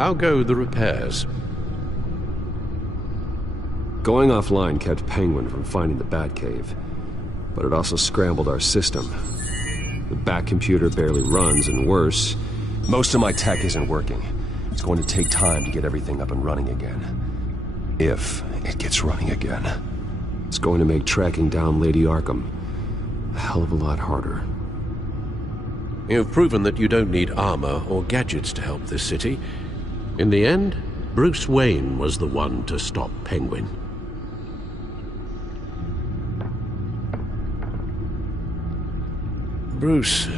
How go the repairs? Going offline kept Penguin from finding the Batcave, but it also scrambled our system. The Bat computer barely runs, and worse, most of my tech isn't working. It's going to take time to get everything up and running again. If it gets running again. It's going to make tracking down Lady Arkham a hell of a lot harder. You've proven that you don't need armor or gadgets to help this city. In the end, Bruce Wayne was the one to stop Penguin. Bruce,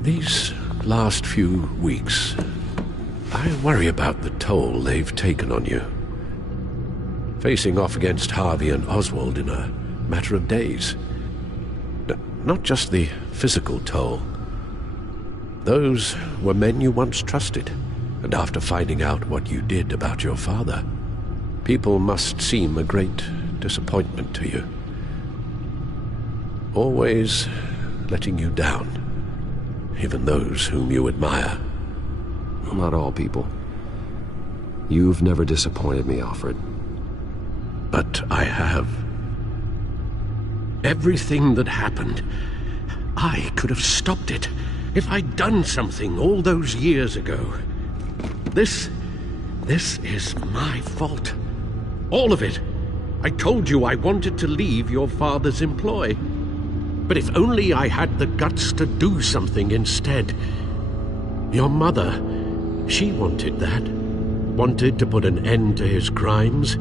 these last few weeks, I worry about the toll they've taken on you. Facing off against Harvey and Oswald in a matter of days. Not just the physical toll. Those were men you once trusted, and after finding out what you did about your father, people must seem a great disappointment to you. Always letting you down, even those whom you admire. Well, not all people. You've never disappointed me, Alfred. But I have. Everything that happened, I could have stopped it if I'd done something all those years ago. This is my fault. All of it. I told you I wanted to leave your father's employ. But if only I had the guts to do something instead. Your mother, she wanted that. Wanted to put an end to his crimes.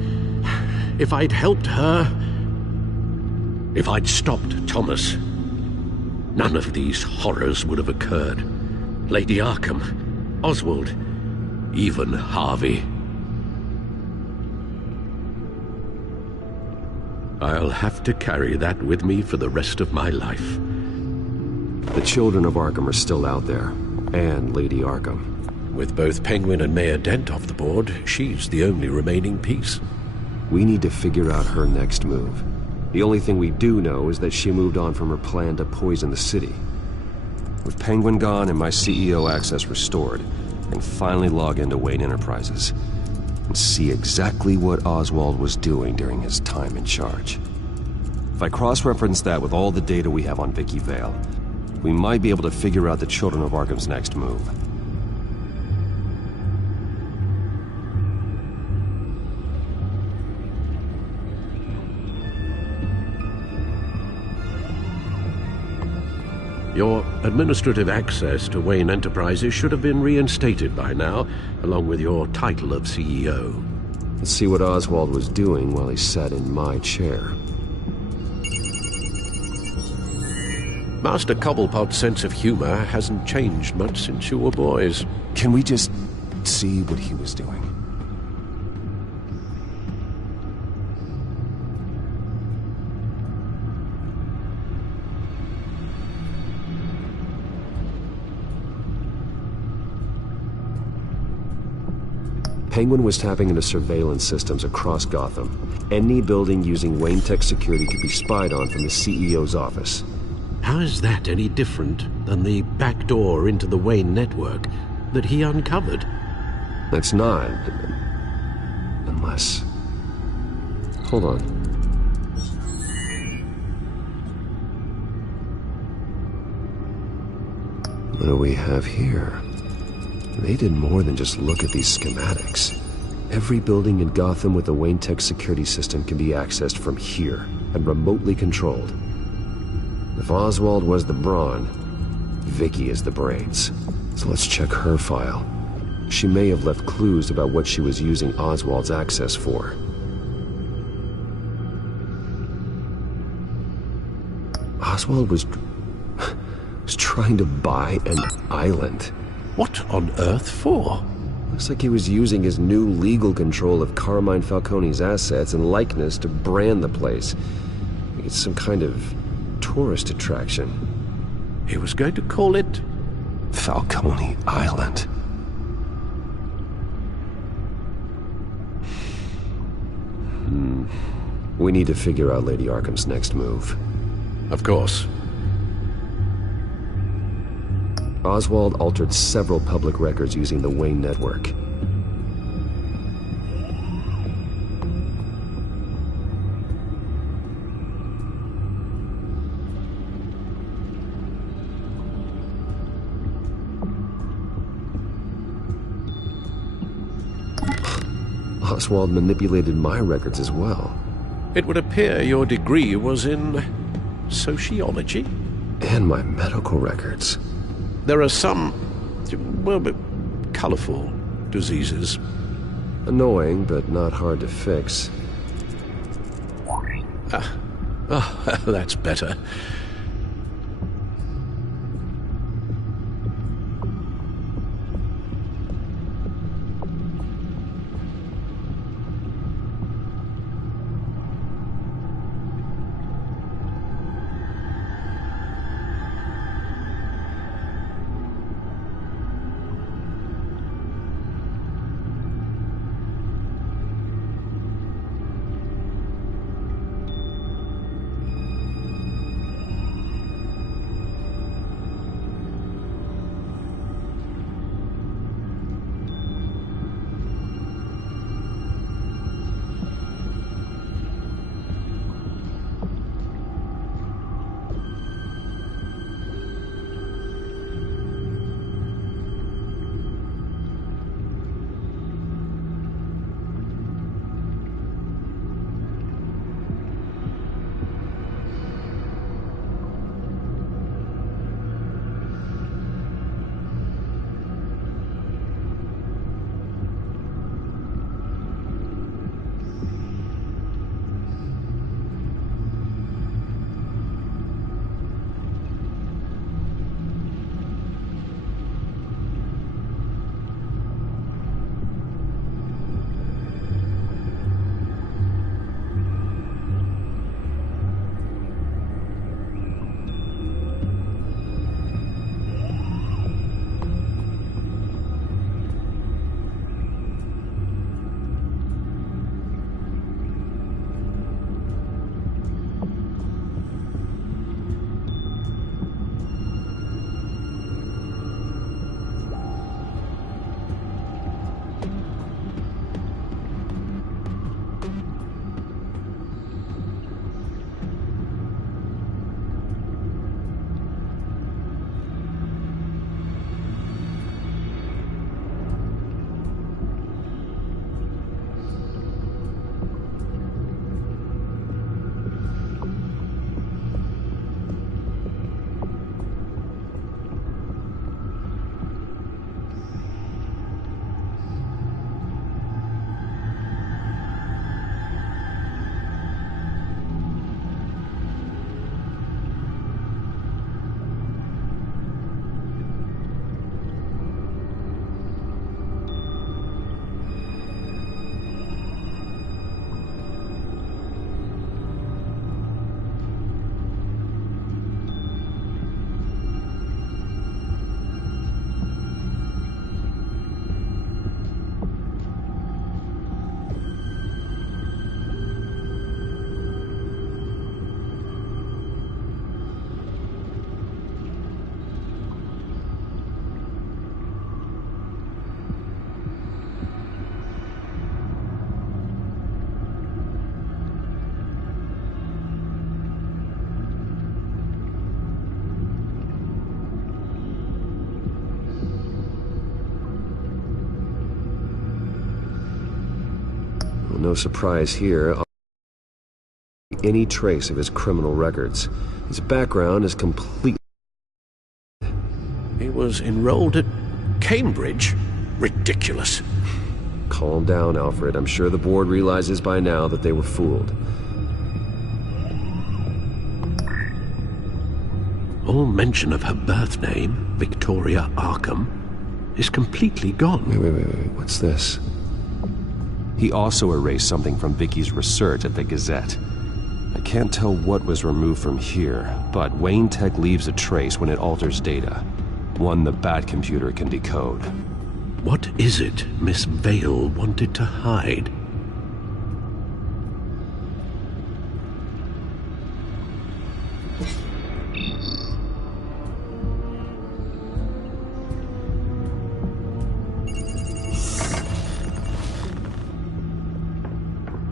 If I'd helped her, if I'd stopped Thomas, none of these horrors would have occurred. Lady Arkham, Oswald, even Harvey. I'll have to carry that with me for the rest of my life. The children of Arkham are still out there, and Lady Arkham. With both Penguin and Mayor Dent off the board, she's the only remaining piece. We need to figure out her next move. The only thing we do know is that she moved on from her plan to poison the city. With Penguin gone and my CEO access restored, I can finally log into Wayne Enterprises and see exactly what Oswald was doing during his time in charge. If I cross-reference that with all the data we have on Vicky Vale, we might be able to figure out the Children of Arkham's next move. Your administrative access to Wayne Enterprises should have been reinstated by now, along with your title of CEO. Let's see what Oswald was doing while he sat in my chair. Master Cobblepot's sense of humor hasn't changed much since you were boys. Can we just see what he was doing? Penguin was tapping into surveillance systems across Gotham. Any building using Wayne Tech security could be spied on from the CEO's office. How is that any different than the back door into the Wayne network that he uncovered? That's not. Unless... Hold on. What do we have here? They did more than just look at these schematics. Every building in Gotham with a Wayne Tech security system can be accessed from here and remotely controlled. If Oswald was the brawn, Vicky is the brains. So let's check her file. She may have left clues about what she was using Oswald's access for. Oswald was trying to buy an island. What on earth for? Looks like he was using his new legal control of Carmine Falcone's assets and likeness to brand the place. It's some kind of tourist attraction. He was going to call it Falcone Island. We need to figure out Lady Arkham's next move. Of course. Oswald altered several public records using the Wayne network. Oswald manipulated my records as well. It would appear your degree was in sociology? And my medical records. There are some, well, colorful diseases. Annoying, but not hard to fix. That's better. No surprise here. Any trace of his criminal records. His background is complete. He was enrolled at Cambridge? Ridiculous. Calm down, Alfred. I'm sure the board realizes by now that they were fooled. All mention of her birth name, Victoria Arkham, is completely gone. Wait. What's this? He also erased something from Vicky's research at the Gazette. I can't tell what was removed from here, but Wayne Tech leaves a trace when it alters data. One the Bat computer can decode. What is it Miss Vale wanted to hide?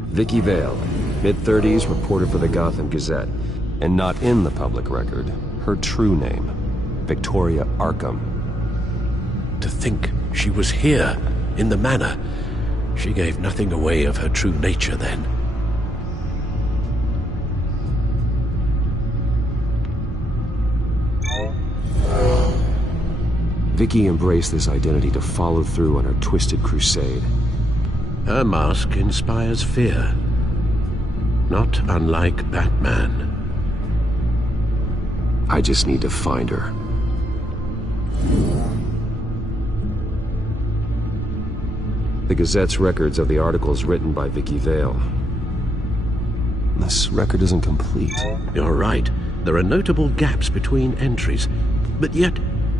Vicky Vale, mid-30s, reporter for the Gotham Gazette. And not in the public record, her true name, Victoria Arkham. To think she was here, in the manor. She gave nothing away of her true nature then. Vicky embraced this identity to follow through on her twisted crusade. Her mask inspires fear. Not unlike Batman. I just need to find her. The Gazette's records of the articles written by Vicky Vale. This record isn't complete. You're right. There are notable gaps between entries. But yet,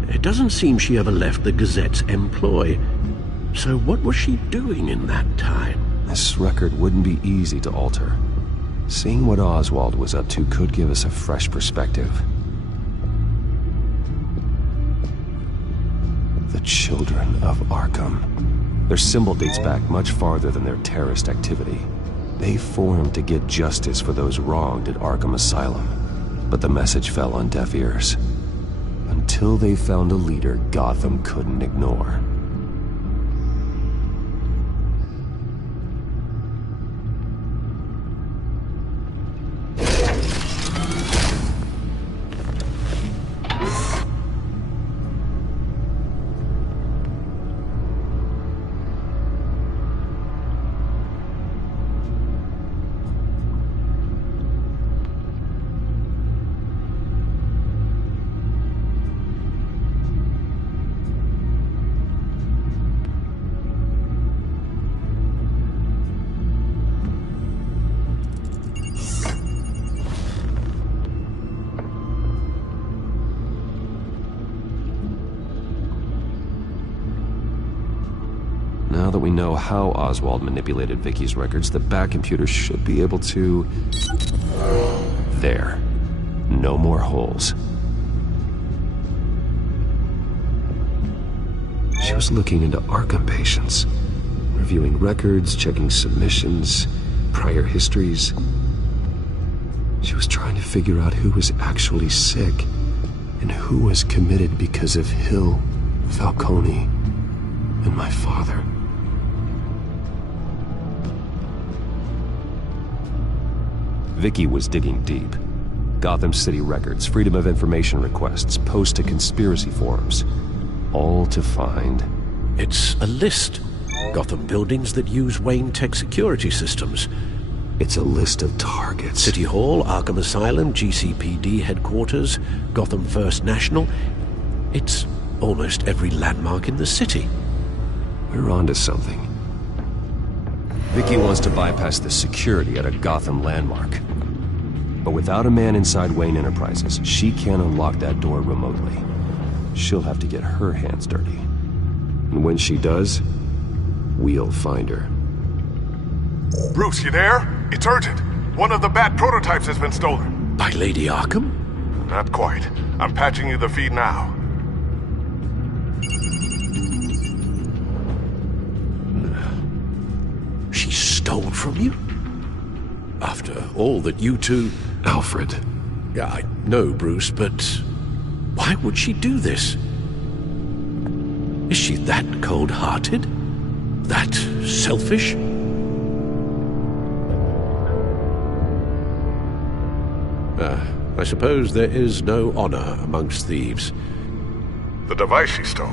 it doesn't seem she ever left the Gazette's employ. So what was she doing in that time? This record wouldn't be easy to alter. Seeing what Oswald was up to could give us a fresh perspective. The Children of Arkham. Their symbol dates back much farther than their terrorist activity. They formed to get justice for those wronged at Arkham Asylum. But the message fell on deaf ears. Until they found a leader Gotham couldn't ignore. Now that we know how Oswald manipulated Vicky's records, the Bat computer should be able to... There. No more holes. She was looking into Arkham patients, reviewing records, checking submissions, prior histories. She was trying to figure out who was actually sick and who was committed because of Hill, Falcone, and my father. Vicky was digging deep. Gotham City records, Freedom of Information requests, posts to conspiracy forums. All to find... It's a list. Gotham buildings that use Wayne Tech security systems. It's a list of targets. City Hall, Arkham Asylum, GCPD headquarters, Gotham First National. It's almost every landmark in the city. We're onto something. Vicky wants to bypass the security at a Gotham landmark. But without a man inside Wayne Enterprises, she can't unlock that door remotely. She'll have to get her hands dirty. And when she does, we'll find her. Bruce, you there? It's urgent. One of the Bat prototypes has been stolen. By Lady Arkham? Not quite. I'm patching you the feed now. She stole from you? After all that you two... Alfred. Yeah, I know, Bruce, but why would she do this? Is she that cold-hearted? That selfish? I suppose there is no honor amongst thieves. The device she stole,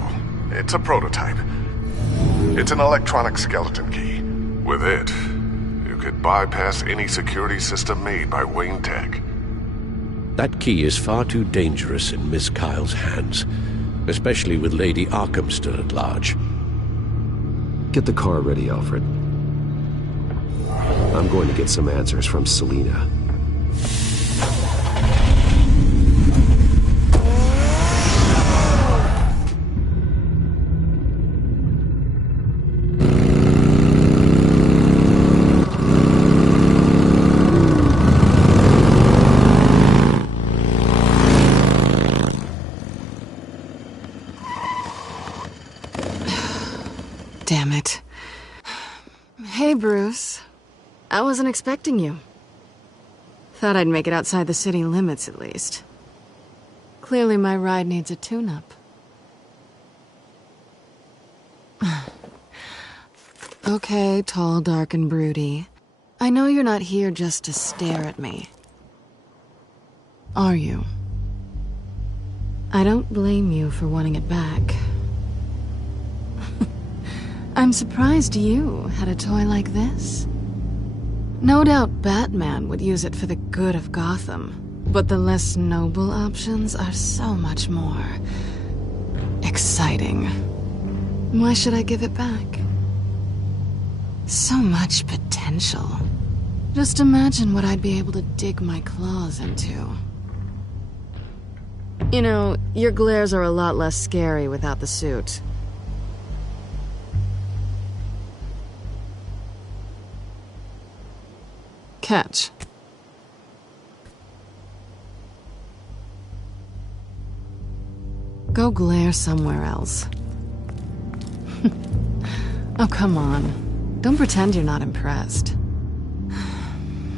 it's a prototype. It's an electronic skeleton key. With it, you could bypass any security system made by Wayne Tech. That key is far too dangerous in Miss Kyle's hands, especially with Lady Arkham still at large. Get the car ready, Alfred. I'm going to get some answers from Selina. Damn it. Hey, Bruce. I wasn't expecting you. Thought I'd make it outside the city limits, at least. Clearly my ride needs a tune-up. Okay, tall, dark, and broody. I know you're not here just to stare at me. Are you? I don't blame you for wanting it back. I'm surprised you had a toy like this. No doubt Batman would use it for the good of Gotham, but the less noble options are so much more exciting. Why should I give it back? So much potential. Just imagine what I'd be able to dig my claws into. You know, your glares are a lot less scary without the suit. Catch. Go glare somewhere else. Oh, come on. Don't pretend you're not impressed.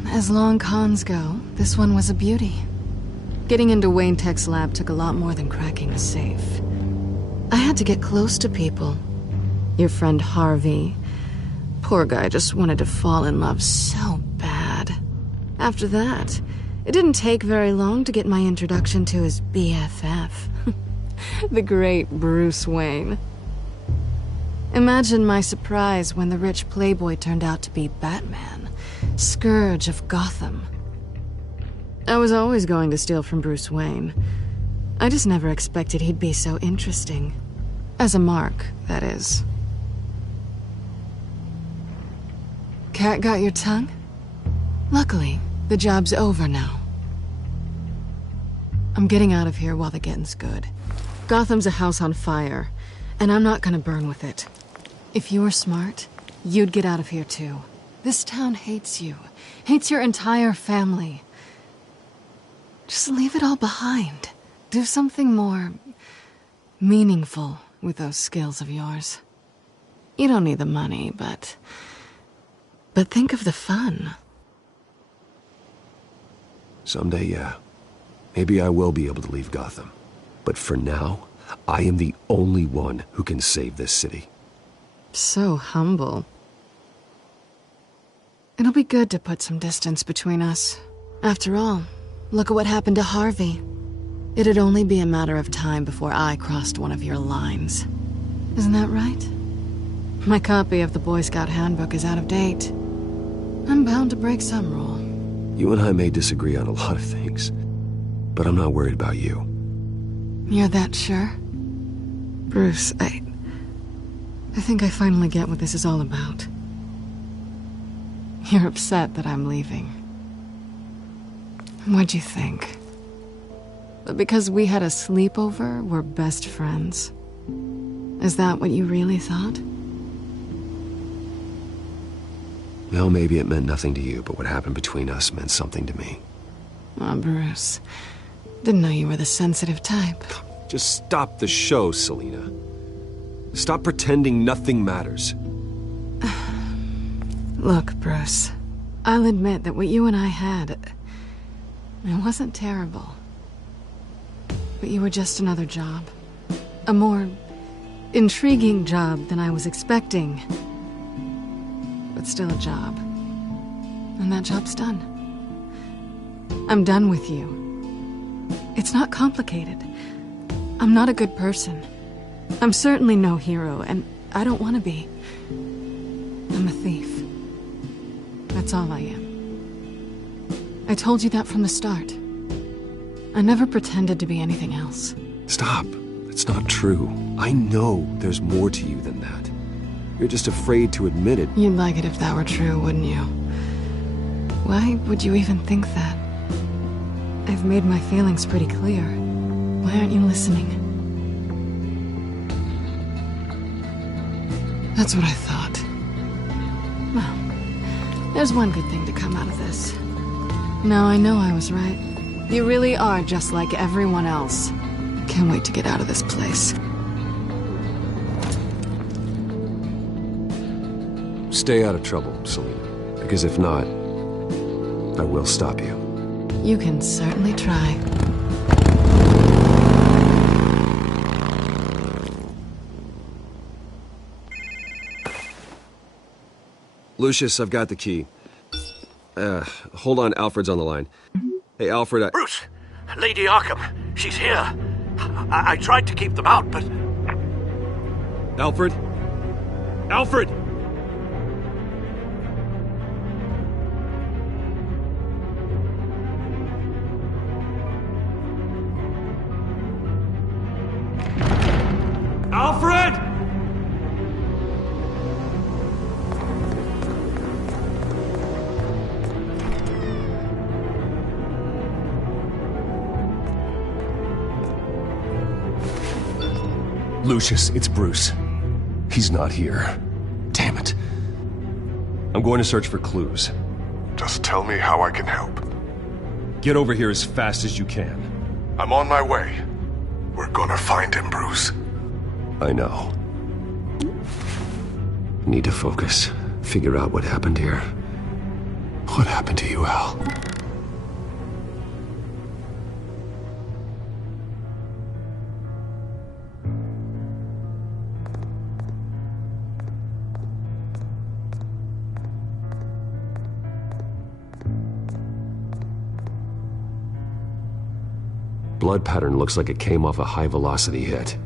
As long cons go, this one was a beauty. Getting into Wayne Tech's lab took a lot more than cracking a safe. I had to get close to people. Your friend Harvey. Poor guy just wanted to fall in love so bad. After that, it didn't take very long to get my introduction to his BFF. The great Bruce Wayne. Imagine my surprise when the rich playboy turned out to be Batman, Scourge of Gotham. I was always going to steal from Bruce Wayne. I just never expected he'd be so interesting. As a mark, that is. Cat got your tongue? Luckily, the job's over now. I'm getting out of here while the getting's good. Gotham's a house on fire, and I'm not gonna burn with it. If you were smart, you'd get out of here too. This town hates you. Hates your entire family. Just leave it all behind. Do something more meaningful with those skills of yours. You don't need the money, but think of the fun. Someday, yeah. Maybe I will be able to leave Gotham. But for now, I am the only one who can save this city. So humble. It'll be good to put some distance between us. After all, look at what happened to Harvey. It'd only be a matter of time before I crossed one of your lines. Isn't that right? My copy of the Boy Scout Handbook is out of date. I'm bound to break some rule. You and I may disagree on a lot of things, but I'm not worried about you. You're that sure? Bruce, I think I finally get what this is all about. You're upset that I'm leaving. What'd you think? But because we had a sleepover, we're best friends? Is that what you really thought? Well, maybe it meant nothing to you, but what happened between us meant something to me. Aw, Bruce. Didn't know you were the sensitive type. Just stop the show, Selina. Stop pretending nothing matters. Look, Bruce. I'll admit that what you and I had, it wasn't terrible. But you were just another job. A more intriguing job than I was expecting. But still a job. And that job's done. I'm done with you. It's not complicated. I'm not a good person. I'm certainly no hero, and I don't want to be. I'm a thief. That's all I am. I told you that from the start. I never pretended to be anything else. Stop. It's not true. I know there's more to you than that. You're just afraid to admit it. You'd like it if that were true, wouldn't you? Why would you even think that? I've made my feelings pretty clear. Why aren't you listening? That's what I thought. Well, there's one good thing to come out of this. Now I know I was right. You really are just like everyone else. Can't wait to get out of this place. Stay out of trouble, Selina. Because if not, I will stop you. You can certainly try. Lucius, I've got the key. Hold on, Alfred's on the line. Hey, Alfred, Bruce! Lady Arkham, she's here. I tried to keep them out, but... Alfred? Alfred! Alfred! Lucius, it's Bruce. He's not here. Damn it. I'm going to search for clues. Just tell me how I can help. Get over here as fast as you can. I'm on my way. We're gonna find him, Bruce. I know. Need to focus. Figure out what happened here. What happened to you, Al? Blood pattern looks like it came off a high-velocity hit.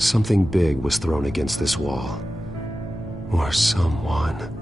Something big was thrown against this wall. Or someone.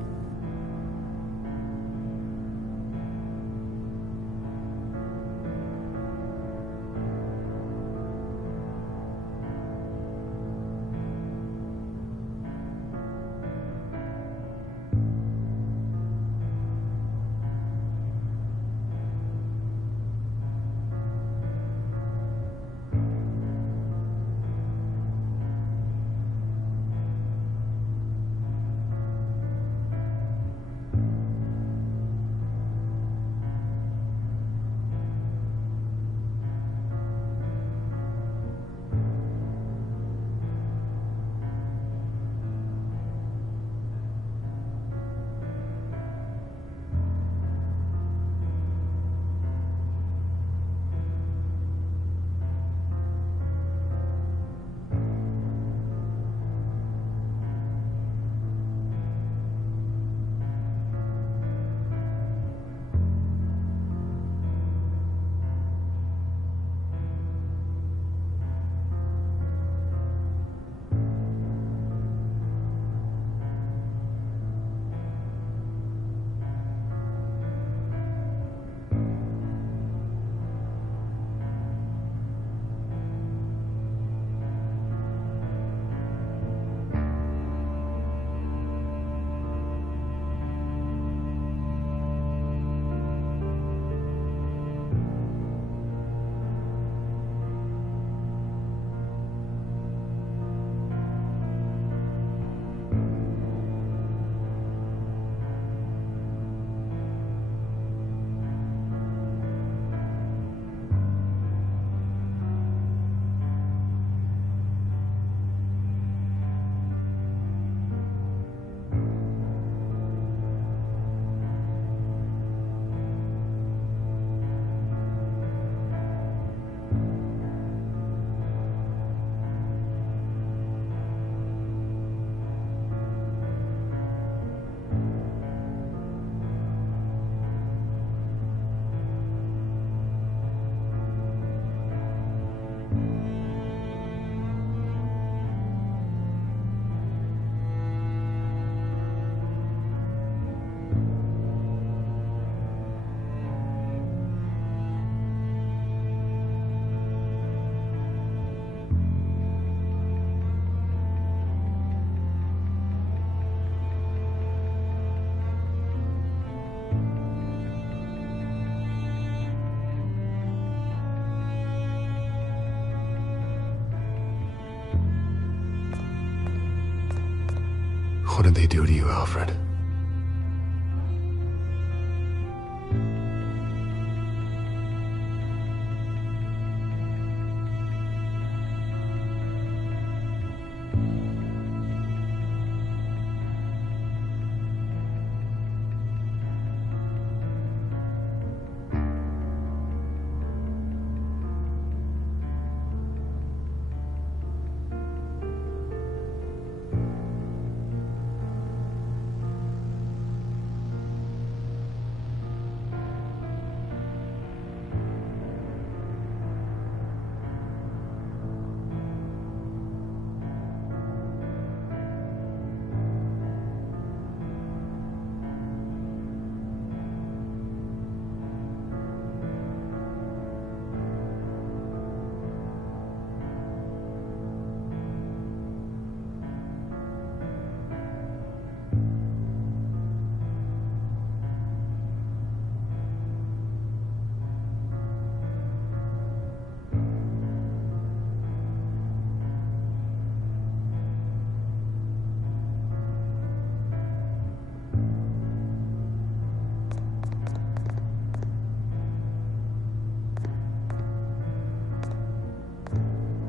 What did they do to you, Alfred?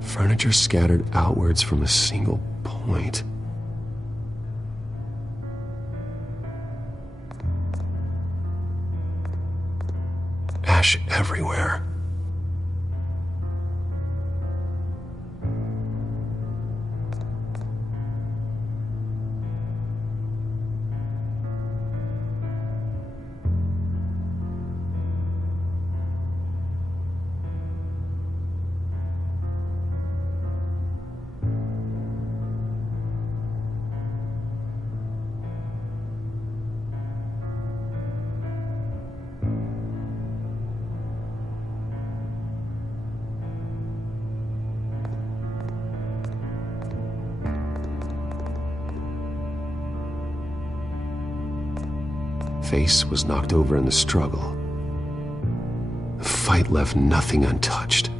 Furniture scattered outwards from a single point. Ash everywhere. Face was knocked over in the struggle. The fight left nothing untouched.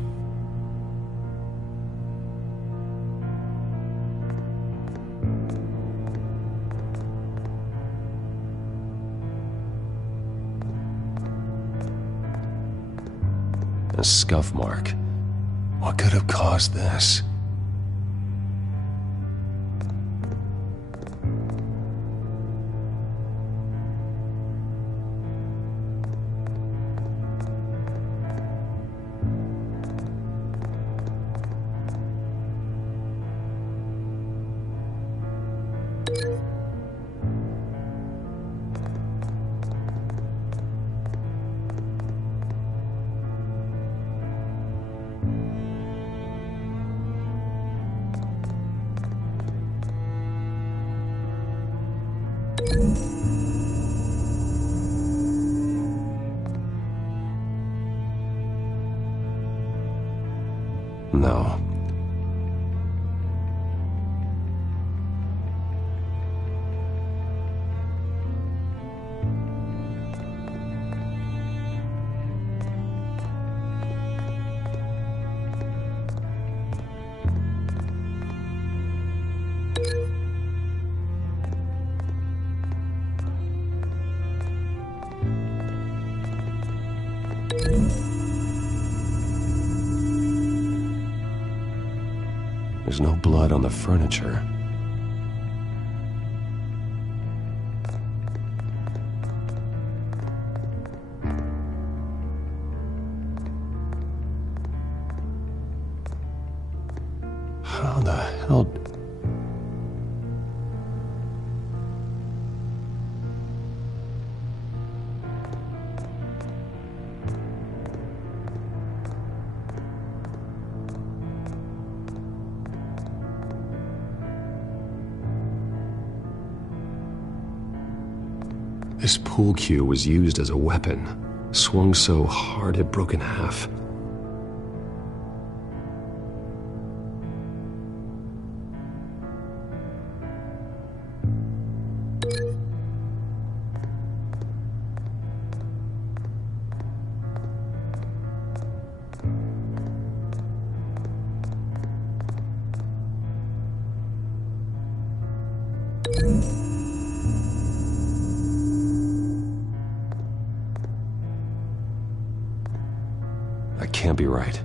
A scuff mark. What could have caused this? No. There's no blood on the furniture. How the hell... This pool cue was used as a weapon, swung so hard it broke in half. That can't be right.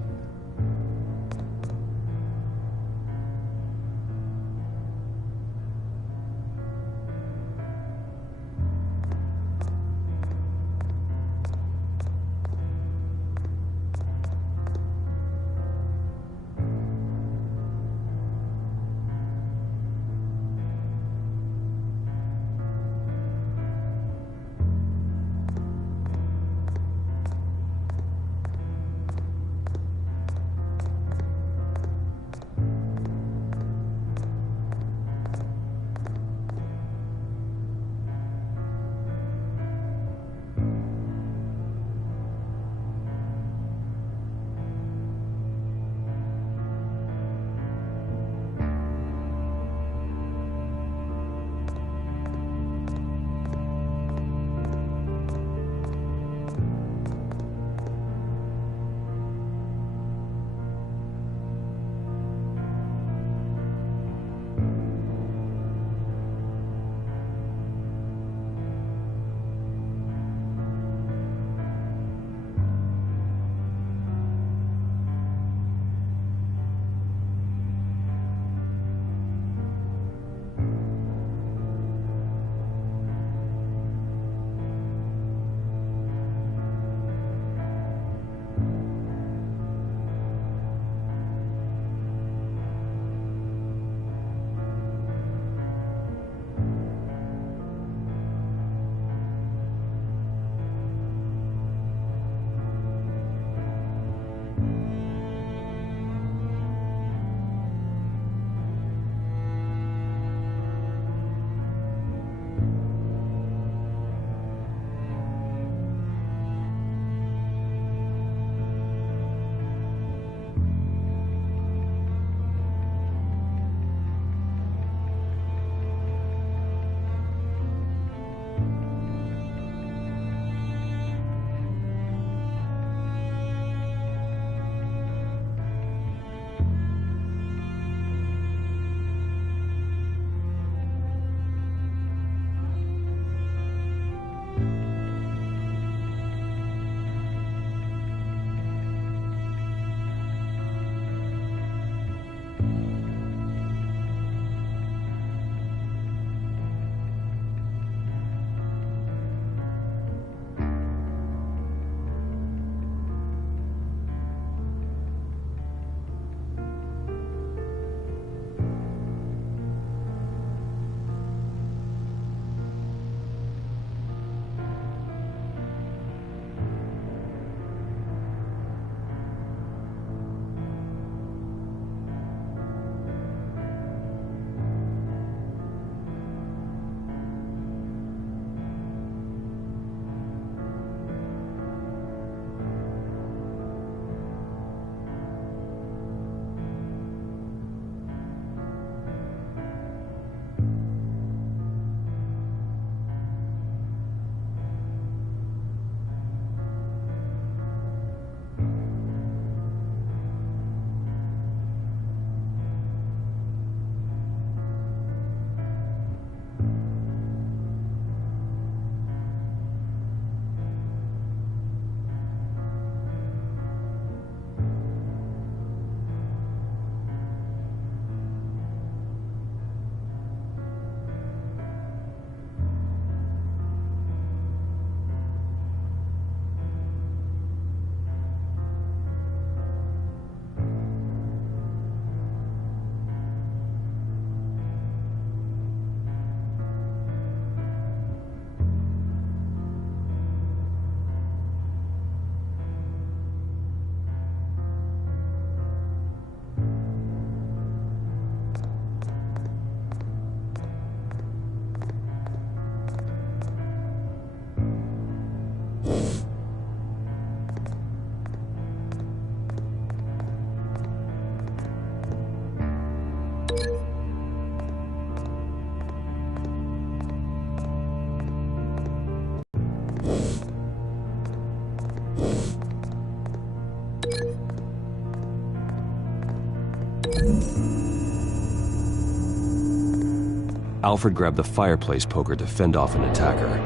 Alfred grabbed the fireplace poker to fend off an attacker,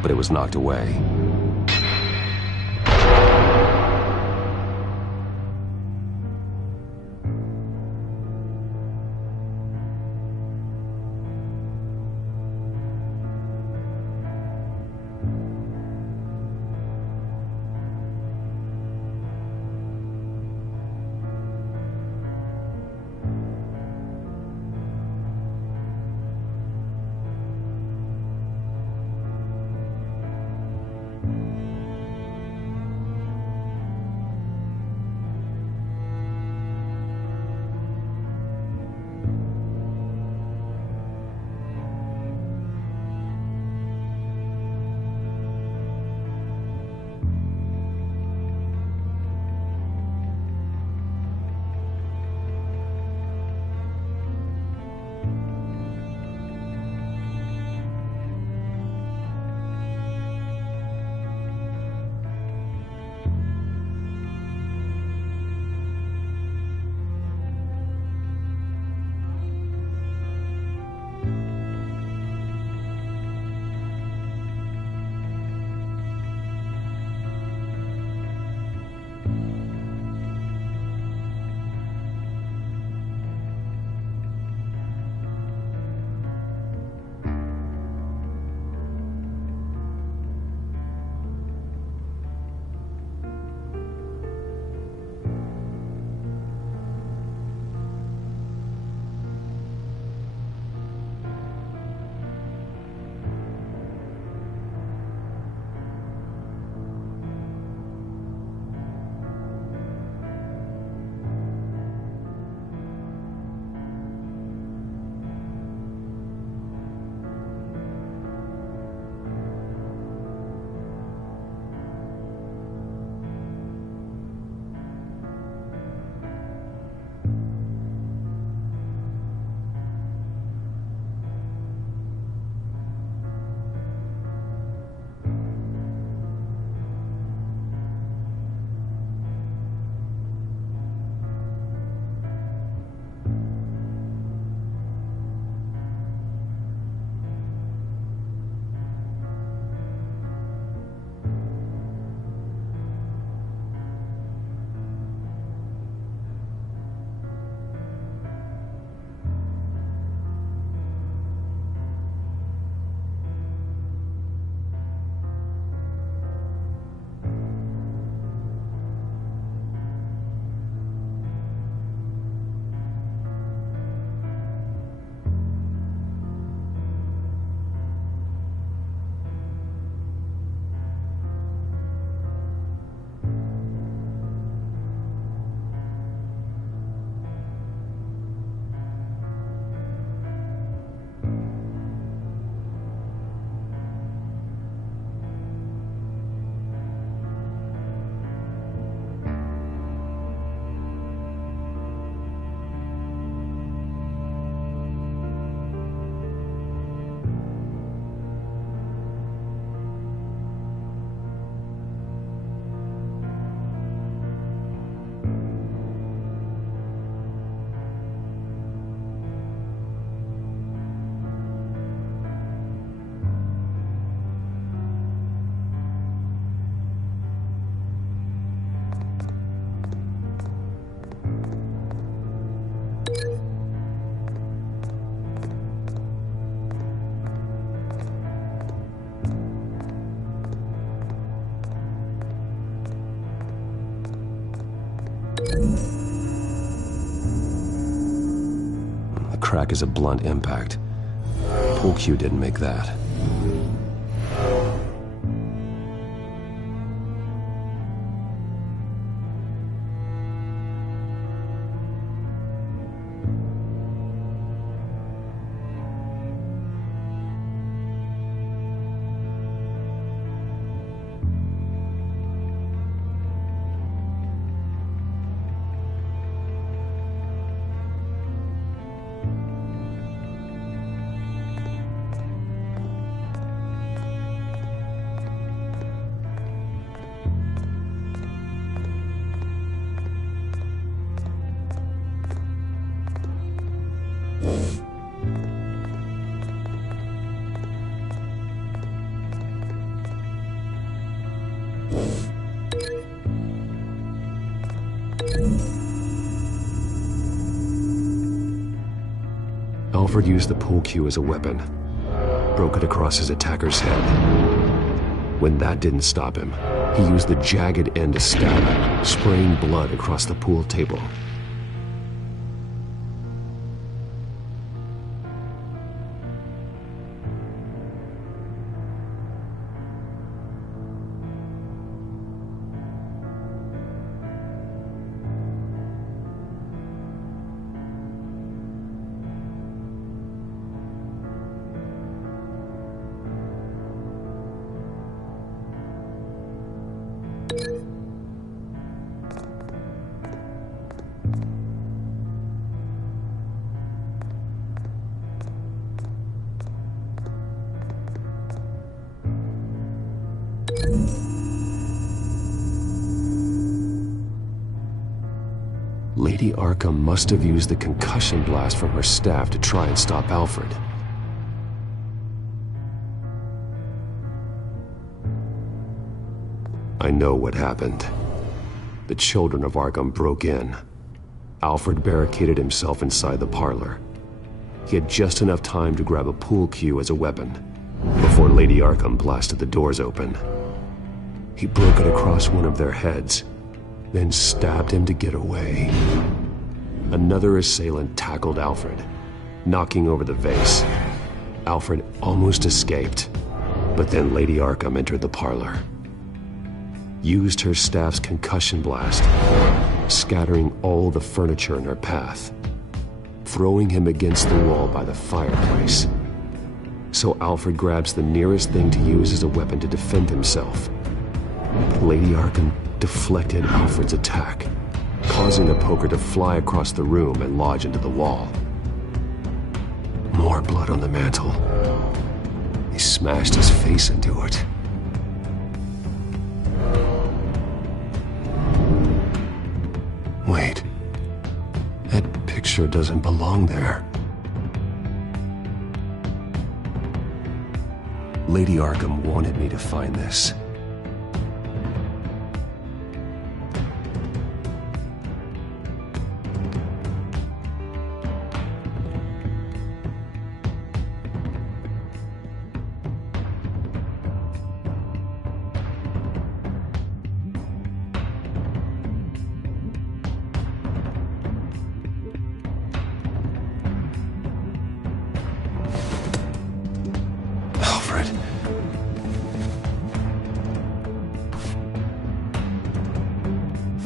but it was knocked away. The crack is a blunt impact. Pool cue didn't make that. Alfred used the pool cue as a weapon, broke it across his attacker's head. When that didn't stop him, he used the jagged end to stab him, spraying blood across the pool table. Lady Arkham must have used the concussion blast from her staff to try and stop Alfred. I know what happened. The children of Arkham broke in. Alfred barricaded himself inside the parlor. He had just enough time to grab a pool cue as a weapon before Lady Arkham blasted the doors open. He broke it across one of their heads, then stabbed him to get away. Another assailant tackled Alfred, knocking over the vase. Alfred almost escaped, but then Lady Arkham entered the parlor, used her staff's concussion blast, scattering all the furniture in her path, throwing him against the wall by the fireplace. So Alfred grabs the nearest thing to use as a weapon to defend himself. Lady Arkham deflected Alfred's attack, causing the poker to fly across the room and lodge into the wall. More blood on the mantel. He smashed his face into it. Wait. That picture doesn't belong there. Lady Arkham wanted me to find this.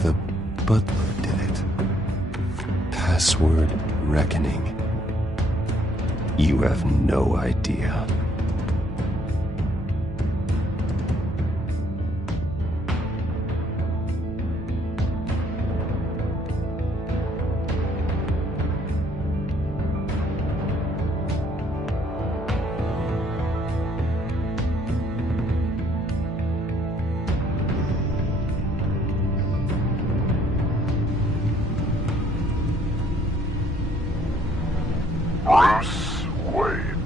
The butler did it. Password reckoning. You have no idea. Bruce Wayne,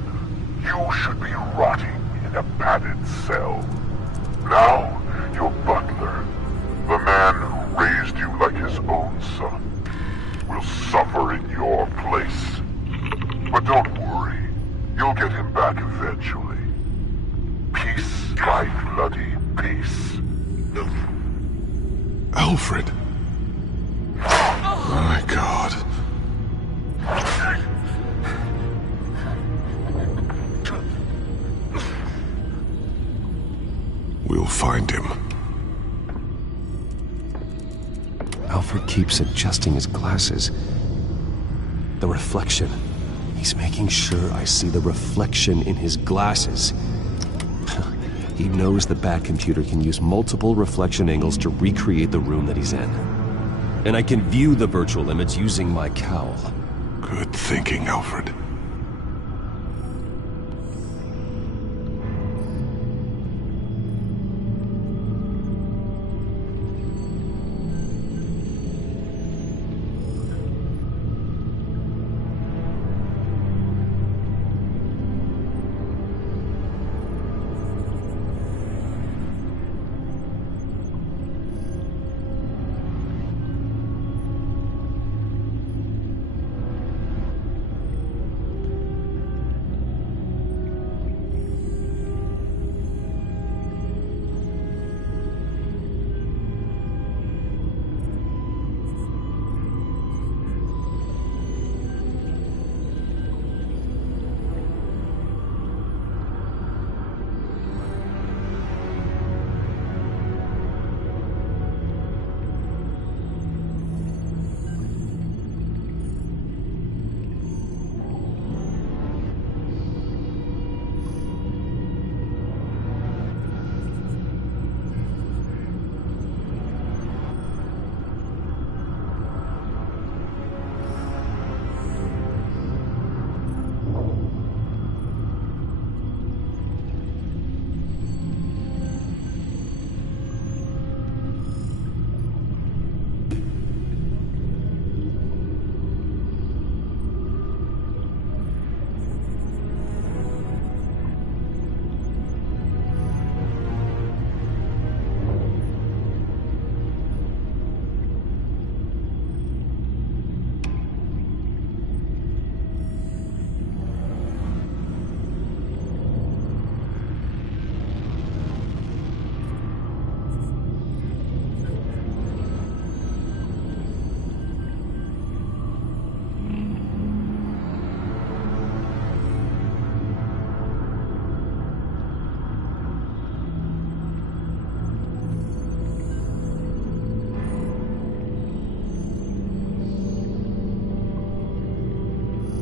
you should be rotting in a padded cell. Now, your butler, the man who raised you like his own son, will suffer in your place. But don't worry, you'll get him back eventually. Peace by bloody peace. Alfred. God. We'll find him. Alfred keeps adjusting his glasses. The reflection. He's making sure I see the reflection in his glasses. He knows the Bat computer can use multiple reflection angles to recreate the room that he's in. And I can view the virtual image using my cowl. Good thinking, Alfred.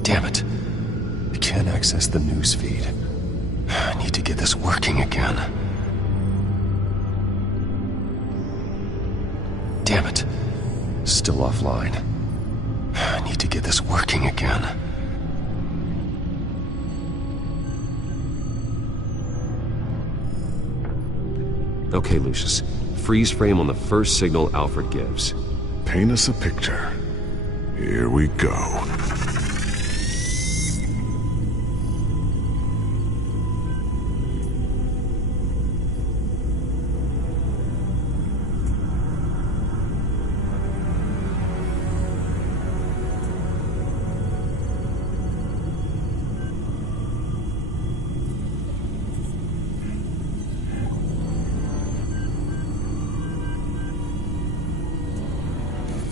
Damn it. I can't access the news feed. I need to get this working again. Damn it. Still offline. I need to get this working again. Okay, Lucius. Freeze frame on the first signal Alfred gives. Paint us a picture. Here we go.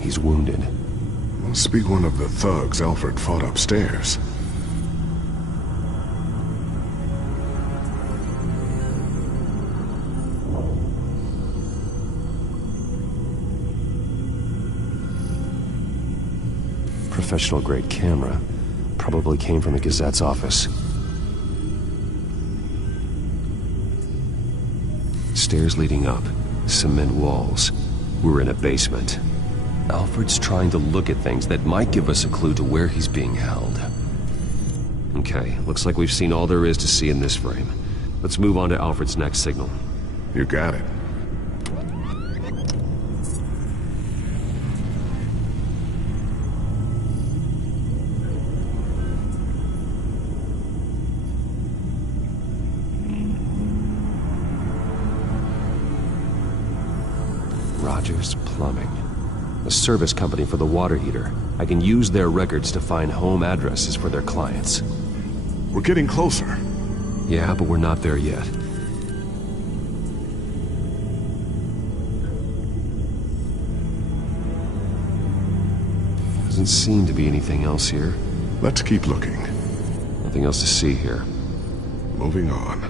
He's wounded. Must be one of the thugs Alfred fought upstairs. Professional-grade camera. Probably came from the Gazette's office. Stairs leading up. Cement walls. We're in a basement. Alfred's trying to look at things that might give us a clue to where he's being held. Okay, looks like we've seen all there is to see in this frame. Let's move on to Alfred's next signal. You got it. Rogers Plumbing. A service company for the water heater. I can use their records to find home addresses for their clients. We're getting closer. Yeah, but we're not there yet. Doesn't seem to be anything else here. Let's keep looking. Nothing else to see here. Moving on.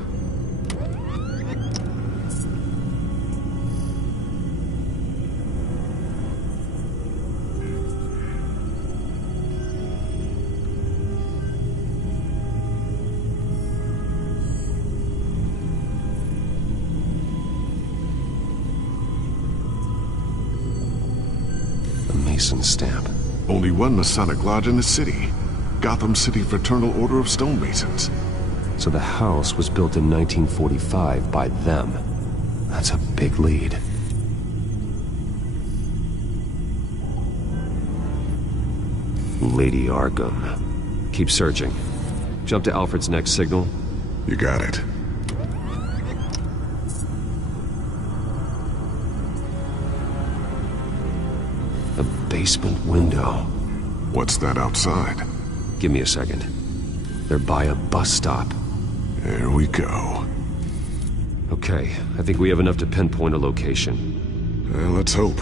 Mason stamp. Only one Masonic lodge in the city. Gotham City Fraternal Order of Stonemasons. So the house was built in 1945 by them. That's a big lead. Lady Arkham. Keep searching. Jump to Alfred's next signal. You got it. A basement window. What's that outside? Give me a second. They're by a bus stop. Here we go. Okay, I think we have enough to pinpoint a location. Well, let's hope.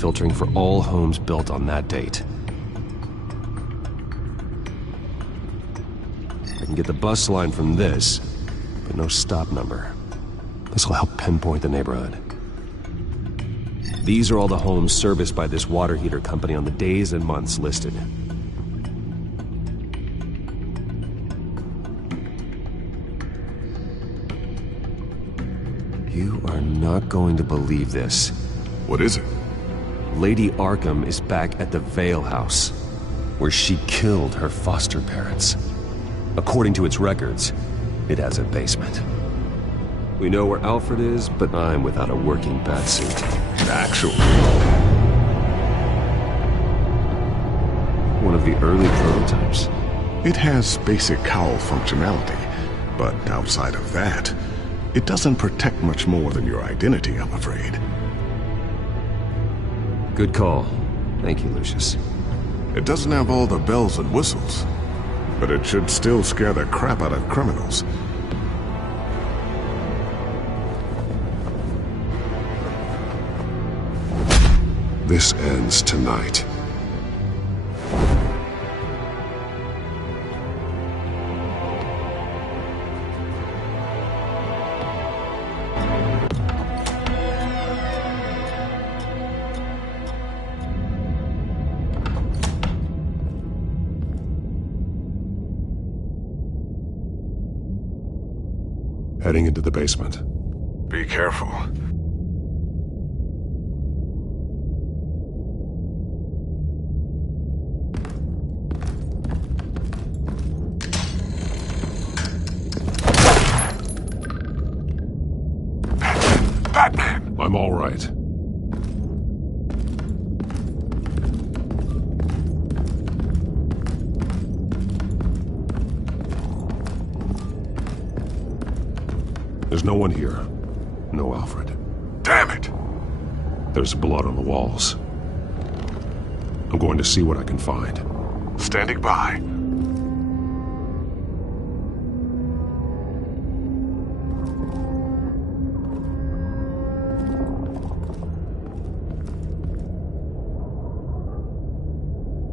filtering for all homes built on that date. I can get the bus line from this, but no stop number. This will help pinpoint the neighborhood. These are all the homes serviced by this water heater company on the days and months listed. You are not going to believe this. What is it? Lady Arkham is back at the Vale House, where she killed her foster parents. According to its records, it has a basement. We know where Alfred is, but I'm without a working batsuit. Actually, One of the early prototypes. it has basic cowl functionality, but outside of that, it doesn't protect much more than your identity, I'm afraid. Good call. Thank you, Lucius. It doesn't have all the bells and whistles, but it should still scare the crap out of criminals. This ends tonight. Heading into the basement. Be careful. Batman! I'm all right. There's no one here. No Alfred. Damn it! There's blood on the walls. I'm going to see what I can find. Standing by.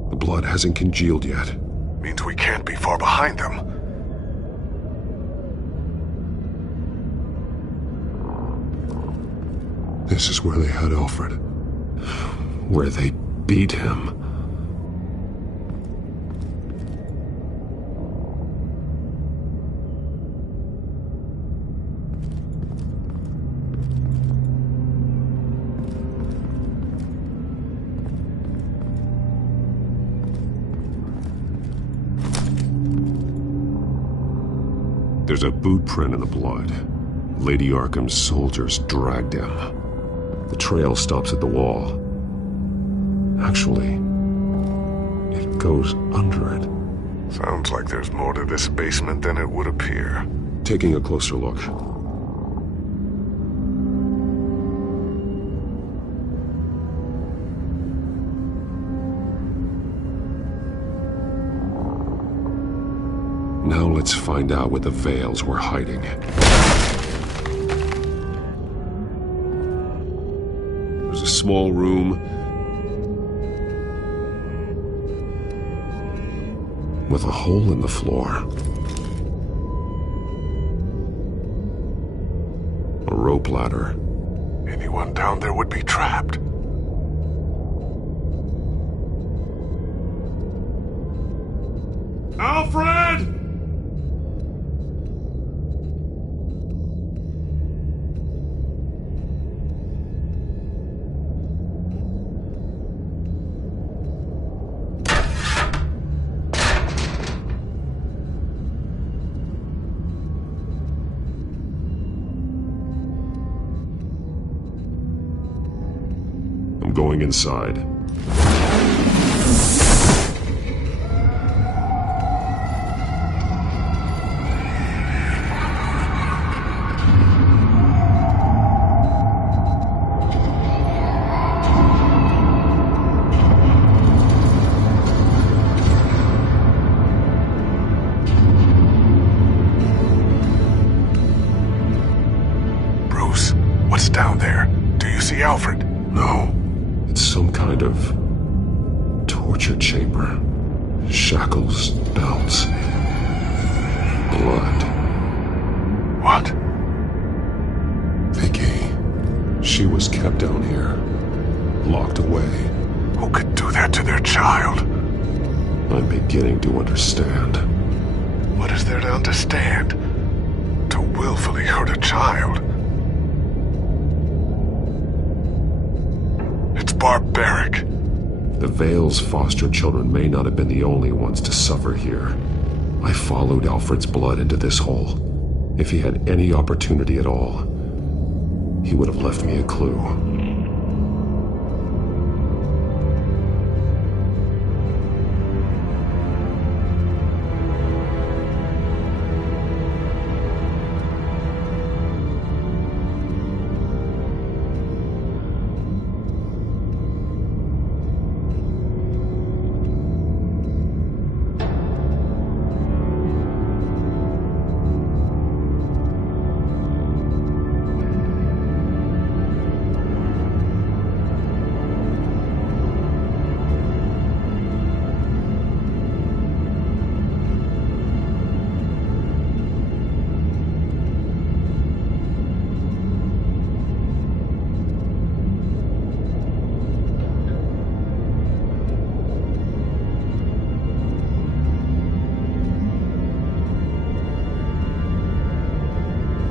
The blood hasn't congealed yet. Means we can't be far behind them. This is where they had Alfred. Where they beat him. There's a boot print in the blood. Lady Arkham's soldiers dragged him. The trail stops at the wall. Actually, it goes under it. Sounds like there's more to this basement than it would appear. Taking a closer look. Now let's find out where the Veils were hiding. There's a small room with a hole in the floor. A rope ladder. Anyone down there would be trapped. Alfred! Going inside. Bruce, what's down there? Do you see Alfred? No. It's so kind of torture chamber. Shackles, belts, blood. What? Vicky. She was kept down here, locked away. Who could do that to their child? I'm beginning to understand. What is there to understand? To willfully hurt a child? It's barbaric. The Vale's foster children may not have been the only ones to suffer here. I followed Alfred's blood into this hole. If he had any opportunity at all, he would have left me a clue.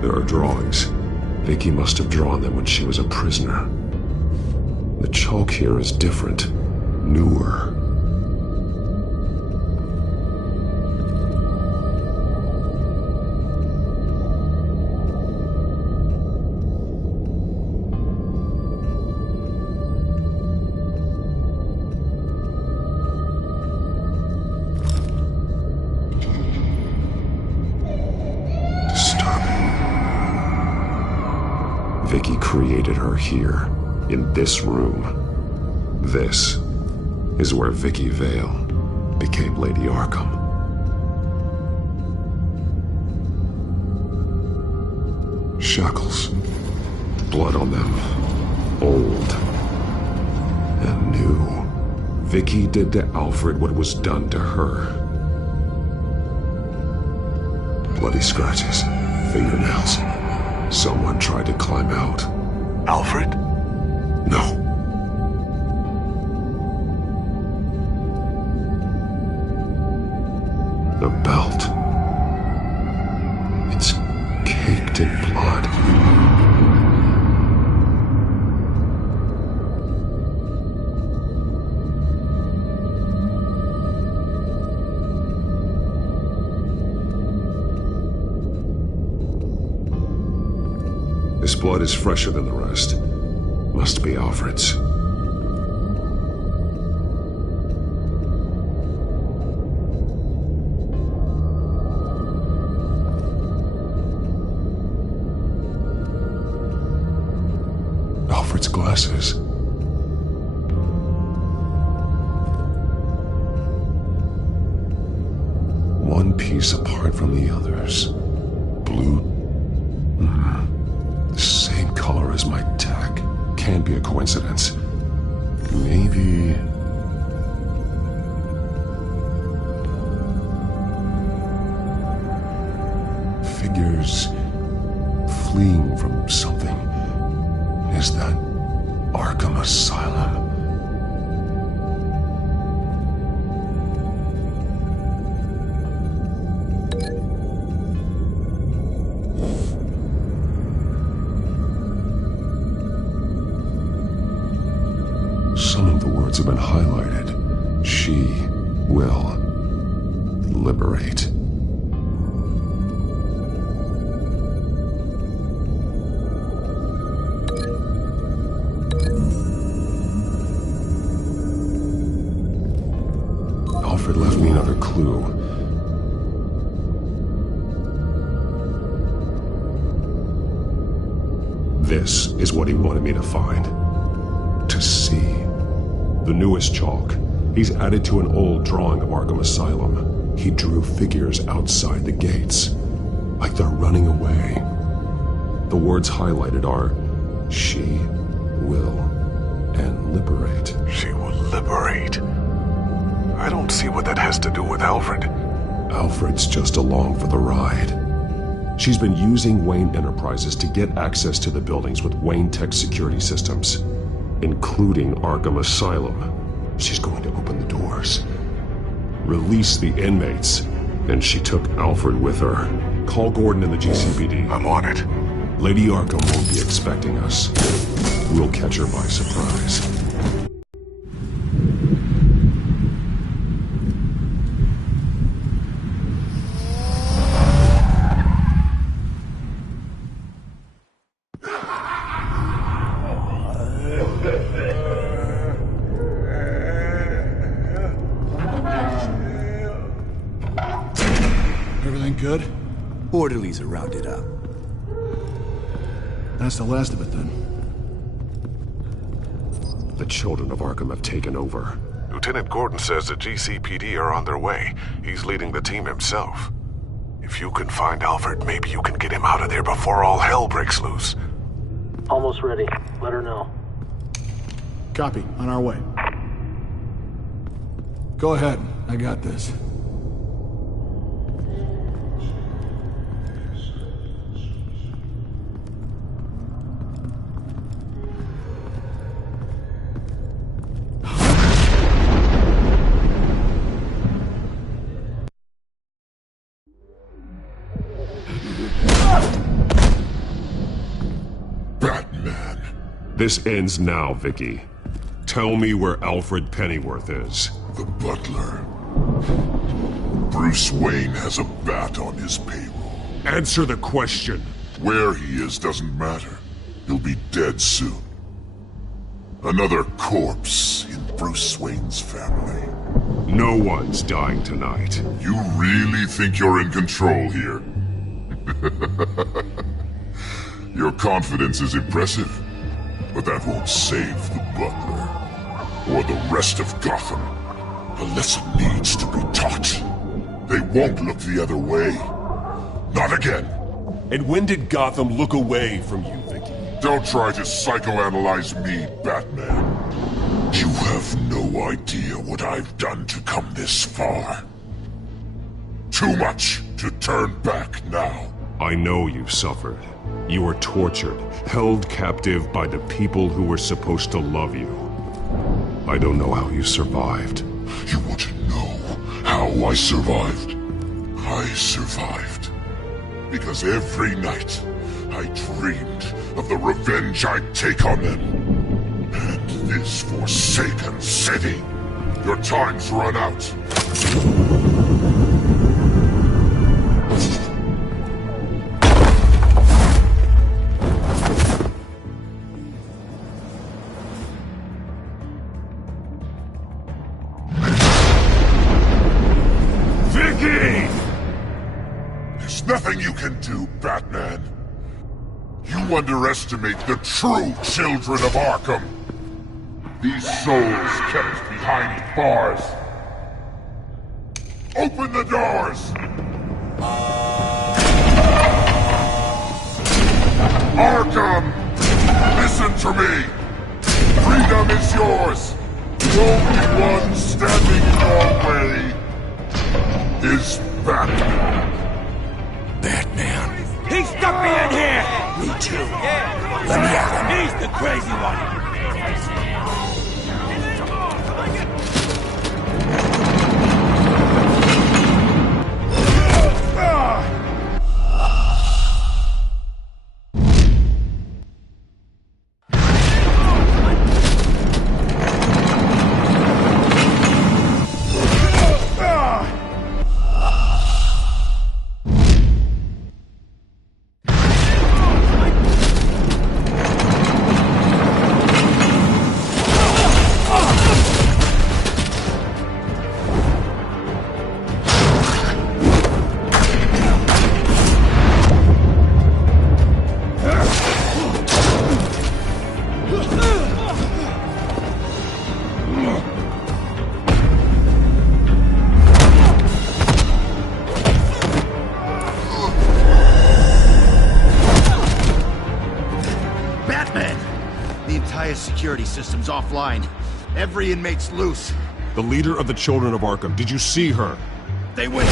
There are drawings. Vicky must have drawn them when she was a prisoner. The chalk here is different, newer. Vicky created her here, in this room. This is where Vicky Vale became Lady Arkham. Shackles. Blood on them. Old. And new. Vicky did to Alfred what was done to her. Bloody scratches. Fingernails. Someone tried to climb out. Alfred? No. The belt. It's caked in blood. This blood is fresher than the rest. Must be Alfred's. Alfred's glasses. One piece apart from the others. Blue. Same color as my tech. Can't be a coincidence. Maybe... figures fleeing from something. Is that Arkham Asylum? Some of the words have been highlighted. She will liberate. Alfred left me another clue. This is what he wanted me to find. To see. The newest chalk. He's added to an old drawing of Arkham Asylum. He drew figures outside the gates. Like they're running away. The words highlighted are, she will And liberate. She will liberate. I don't see what that has to do with Alfred. Alfred's just along for the ride. She's been using Wayne Enterprises to get access to the buildings with Wayne Tech security systems, including Arkham Asylum. She's going to open the doors, release the inmates, and she took Alfred with her. Call Gordon and the GCPD. I'm on it. Lady Arkham won't be expecting us. We'll catch her by surprise. Everything good? Orderlies are rounded up. That's the last of it, then. The children of Arkham have taken over. Lieutenant Gordon says the GCPD are on their way. He's leading the team himself. If you can find Alfred, maybe you can get him out of there before all hell breaks loose. Almost ready. Let her know. Copy. On our way. Go ahead. I got this. This ends now, Vicky. Tell me where Alfred Pennyworth is. The butler. Bruce Wayne has a bat on his payroll. Answer the question. Where he is doesn't matter. He'll be dead soon. Another corpse in Bruce Wayne's family. No one's dying tonight. You really think you're in control here? Your confidence is impressive. But that won't save the butler, or the rest of Gotham. A lesson needs to be taught. They won't look the other way. Not again. And when did Gotham look away from you, Vicky? Don't try to psychoanalyze me, Batman. You have no idea what I've done to come this far. Too much to turn back now. I know you suffered. You were tortured, held captive by the people who were supposed to love you. I don't know how you survived. You want to know how I survived? I survived because every night I dreamed of the revenge I'd take on them. And this forsaken city. Your time's run out. Nothing you can do, Batman. You underestimate the true children of Arkham. These souls kept behind bars. Open the doors! Arkham! Listen to me! Freedom is yours! The only one standing in your way is Batman. Batman. He stuck me in here! Me too. Let me at him. He's the crazy one! security systems offline. Every inmate's loose. The leader of the Children of Arkham, did you see her? They went...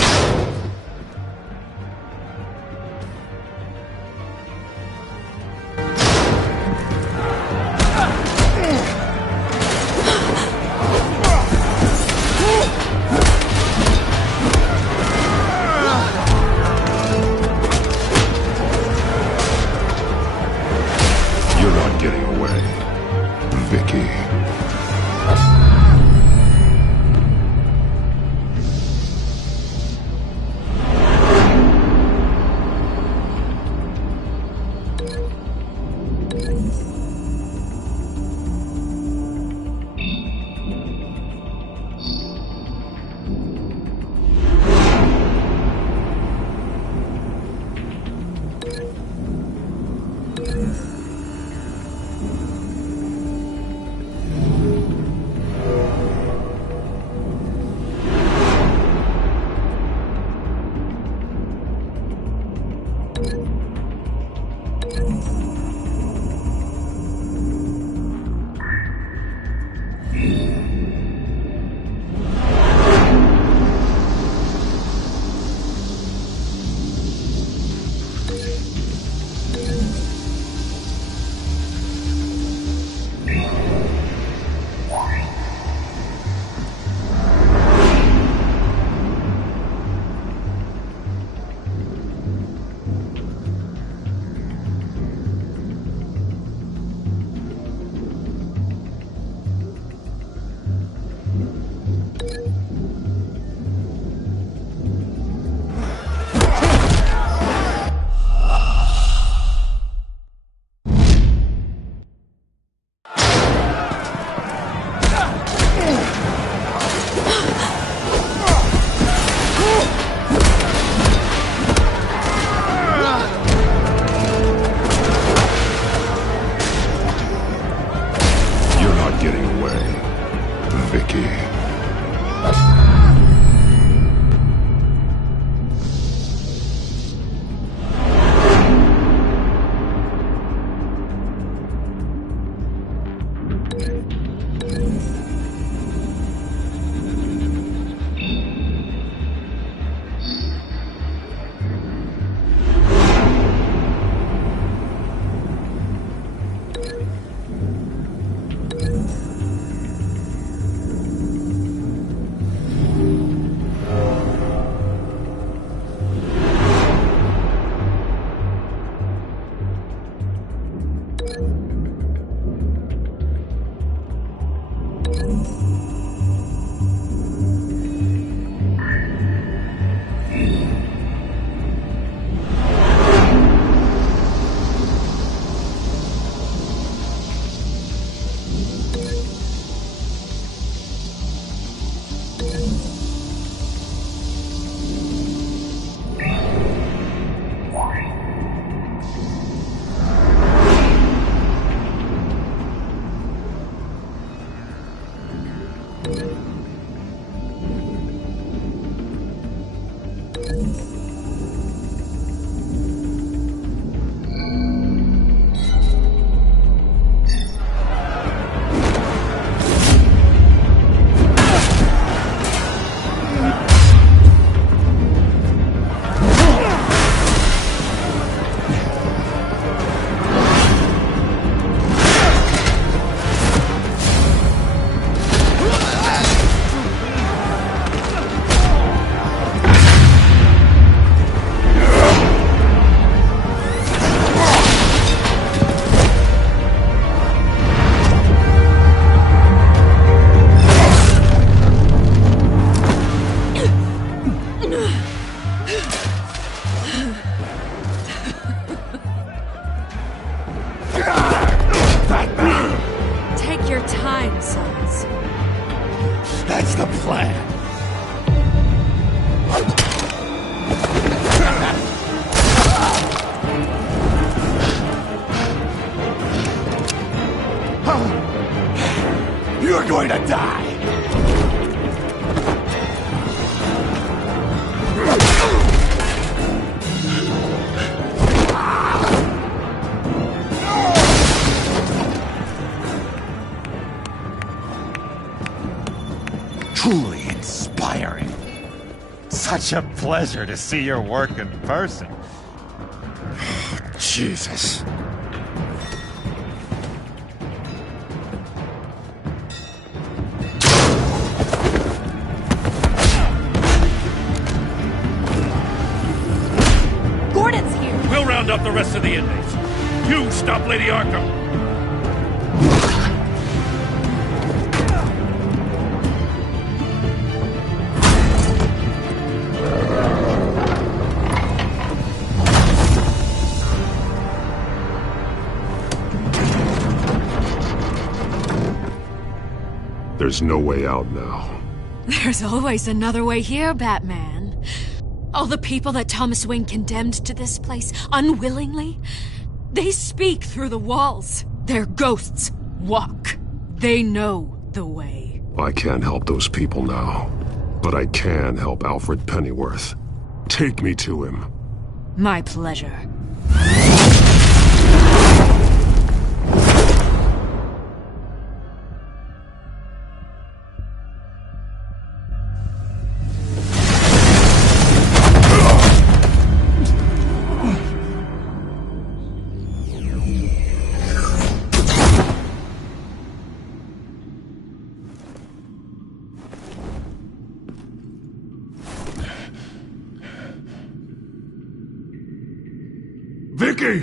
You're not getting away, Vicky. Such a pleasure to see your work in person. Jesus. Gordon's here. We'll round up the rest of the inmates. You stop Lady Arkham. There's no way out now. There's always another way here, Batman. All the people that Thomas Wayne condemned to this place unwillingly, they speak through the walls. Their ghosts walk. They know the way. I can't help those people now, but I can help Alfred Pennyworth. Take me to him. My pleasure. Vicky!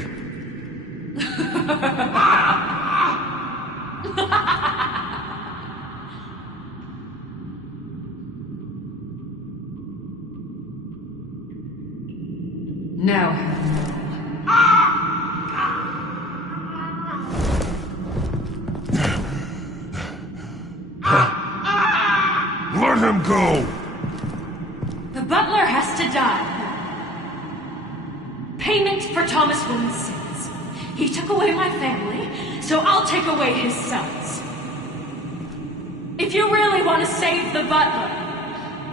No. Let him go! The butler has to die. Payment for Thomas Wayne's sins. He took away my family, so I'll take away his sons. If you really want to save the butler,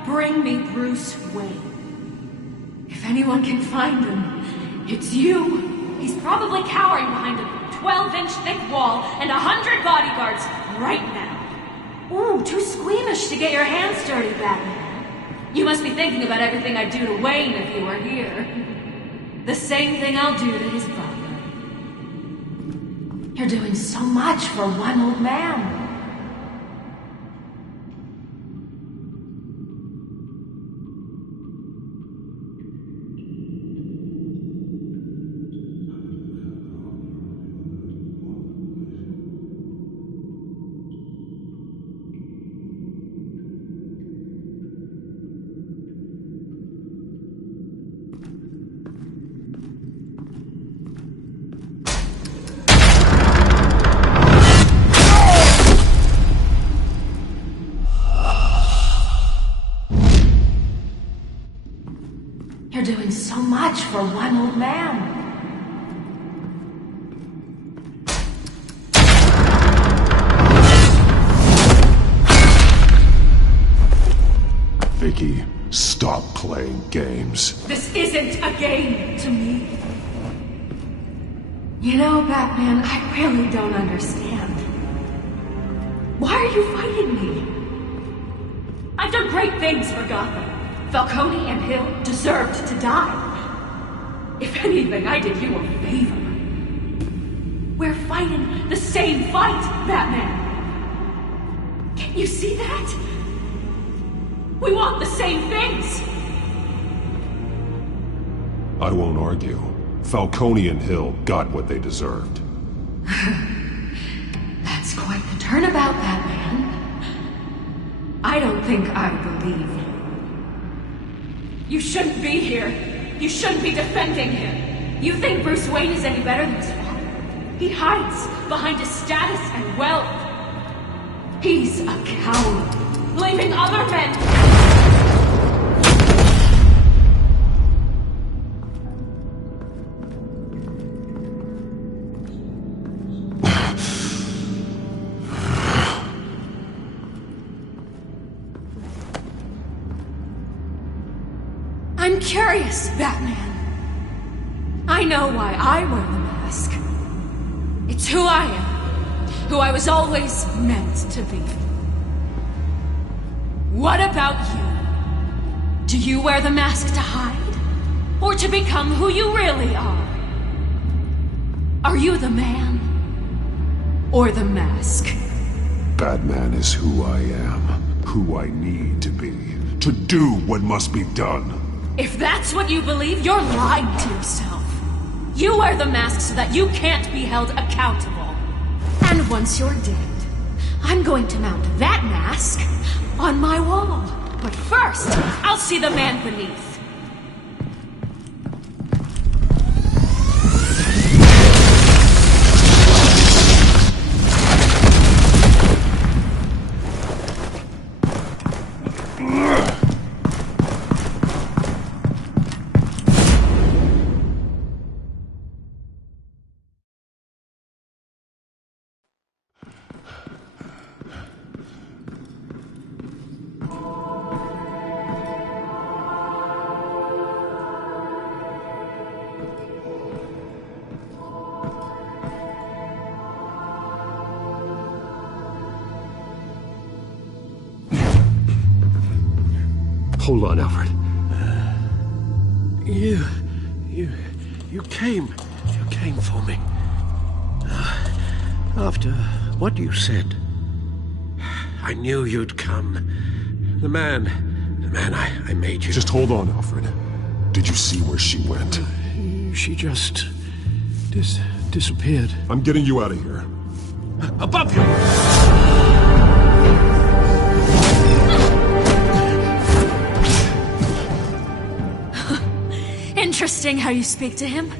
bring me Bruce Wayne. If anyone can find him, it's you. He's probably cowering behind a 12-inch thick wall and 100 bodyguards right now. Ooh, too squeamish to get your hands dirty, Batman. You must be thinking about everything I'd do to Wayne if he were here. The same thing I'll do to his butler. You're doing so much for one old man. You're doing so much for one old man. Vicky, stop playing games. This isn't a game to me. You know, Batman, I really don't understand. Why are you fighting me? I've done great things for Gotham. Falcone and Hill deserved to die. If anything, I did you a favor. We're fighting the same fight, Batman. Can't you see that? We want the same things. I won't argue. Falcone and Hill got what they deserved. That's quite the turnabout, Batman. I don't think I believe you. You shouldn't be here. You shouldn't be defending him. You think Bruce Wayne is any better than his father? He hides behind his status and wealth. He's a coward, leaving other men... I'm curious, Batman. I know why I wear the mask. It's who I am. Who I was always meant to be. What about you? Do you wear the mask to hide? Or to become who you really are? Are you the man? Or the mask? Batman is who I am, who I need to be, to do what must be done. If that's what you believe, you're lying to yourself. You wear the mask so that you can't be held accountable. And once you're dead, I'm going to mount that mask on my wall. But first, I'll see the man beneath. Hold on, Alfred. You came for me. After what you said, I knew you'd come. The man I made you. Just hold on, Alfred. Did you see where she went? She just... disappeared. I'm getting you out of here. Above you! Interesting how you speak to him.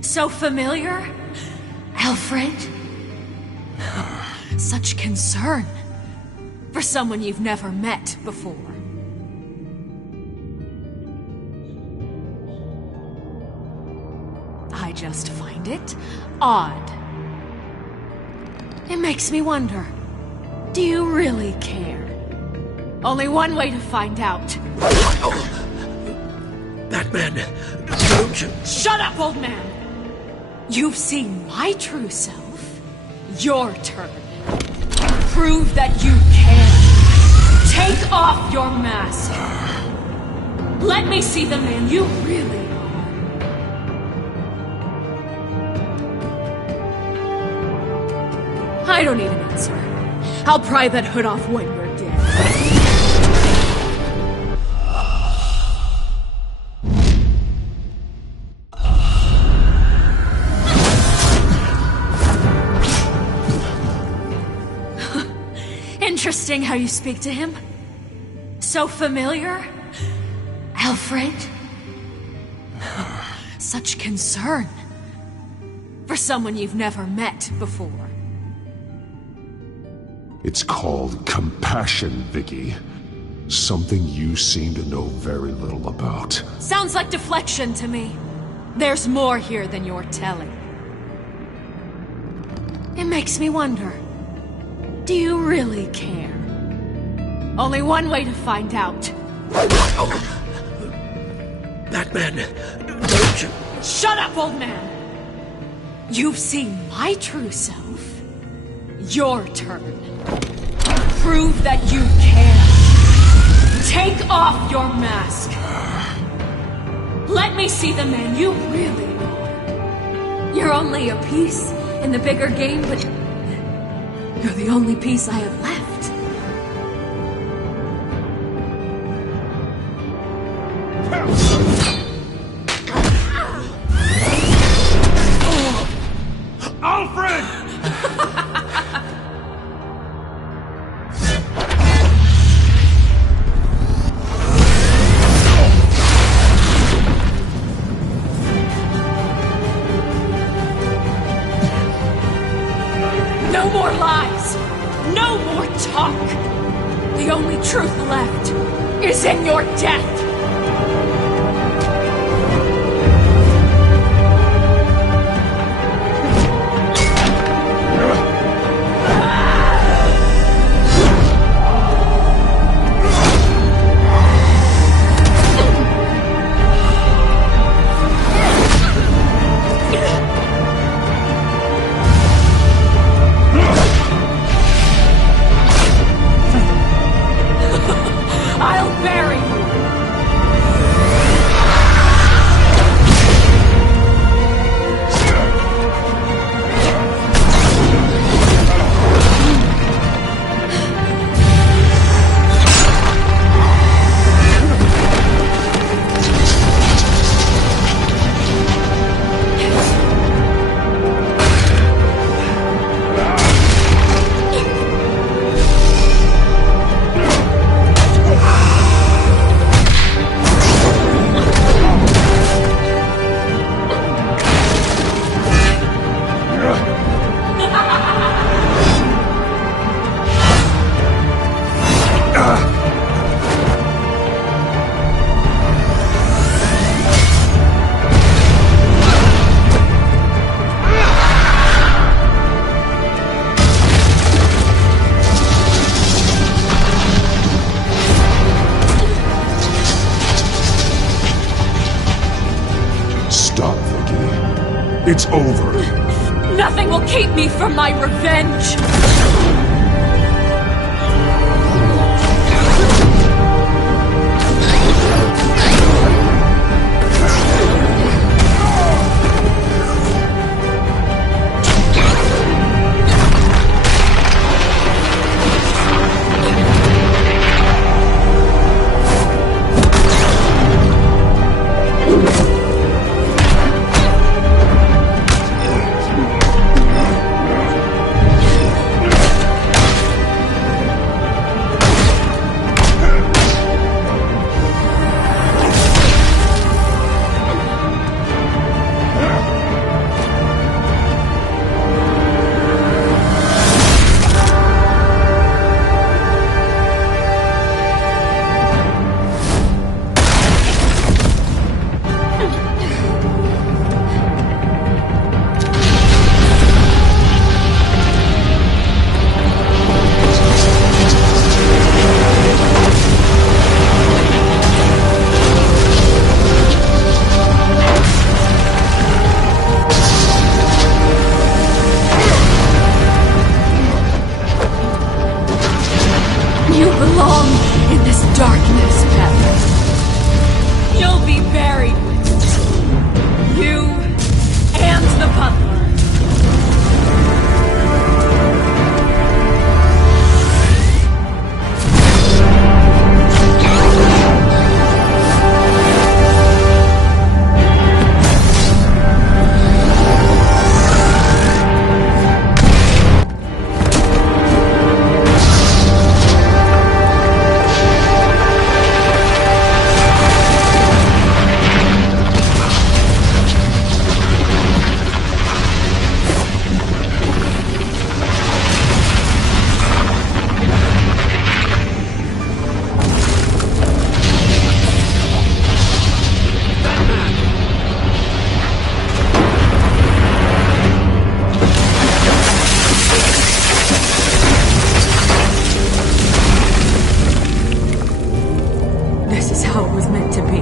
So familiar. Alfred. Such concern. For someone you've never met before. I just find it odd. It makes me wonder. Do you really care? Only one way to find out. Batman, don't you... Shut up, old man! You've seen my true self. Your turn. Prove that you can. Take off your mask. Let me see the man you really are. I don't need an answer. I'll pry that hood off when you're dead. Interesting how you speak to him. So familiar. Alfred. Such concern. For someone you've never met before. It's called compassion, Vicky. Something you seem to know very little about. Sounds like deflection to me. There's more here than you're telling. It makes me wonder. Do you really care? Only one way to find out. Batman, don't you... Shut up, old man! You've seen my true self. Your turn. Prove that you can. Take off your mask. Let me see the man you really are. You're only a piece in the bigger game, but you're the only piece I have left. Alfred! No more lies! No more talk! The only truth left is in your death! I'll bury you It's over. Nothing will keep me from my revenge! You belong in this darkness, Pepper. You'll be buried with it. You and the butler. This is how it was meant to be.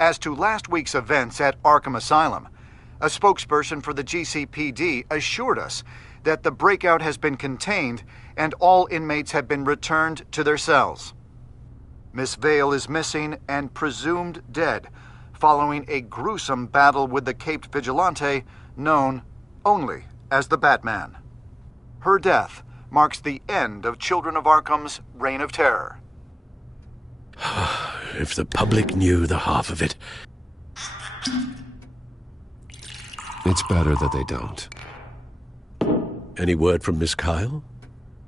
As to last week's events at Arkham Asylum, a spokesperson for the GCPD assured us that the breakout has been contained and all inmates have been returned to their cells. Miss Vale is missing and presumed dead following a gruesome battle with the caped vigilante known only as the Batman. Her death marks the end of Children of Arkham's reign of terror. If the public knew the half of it. It's better that they don't. Any word from Miss Kyle?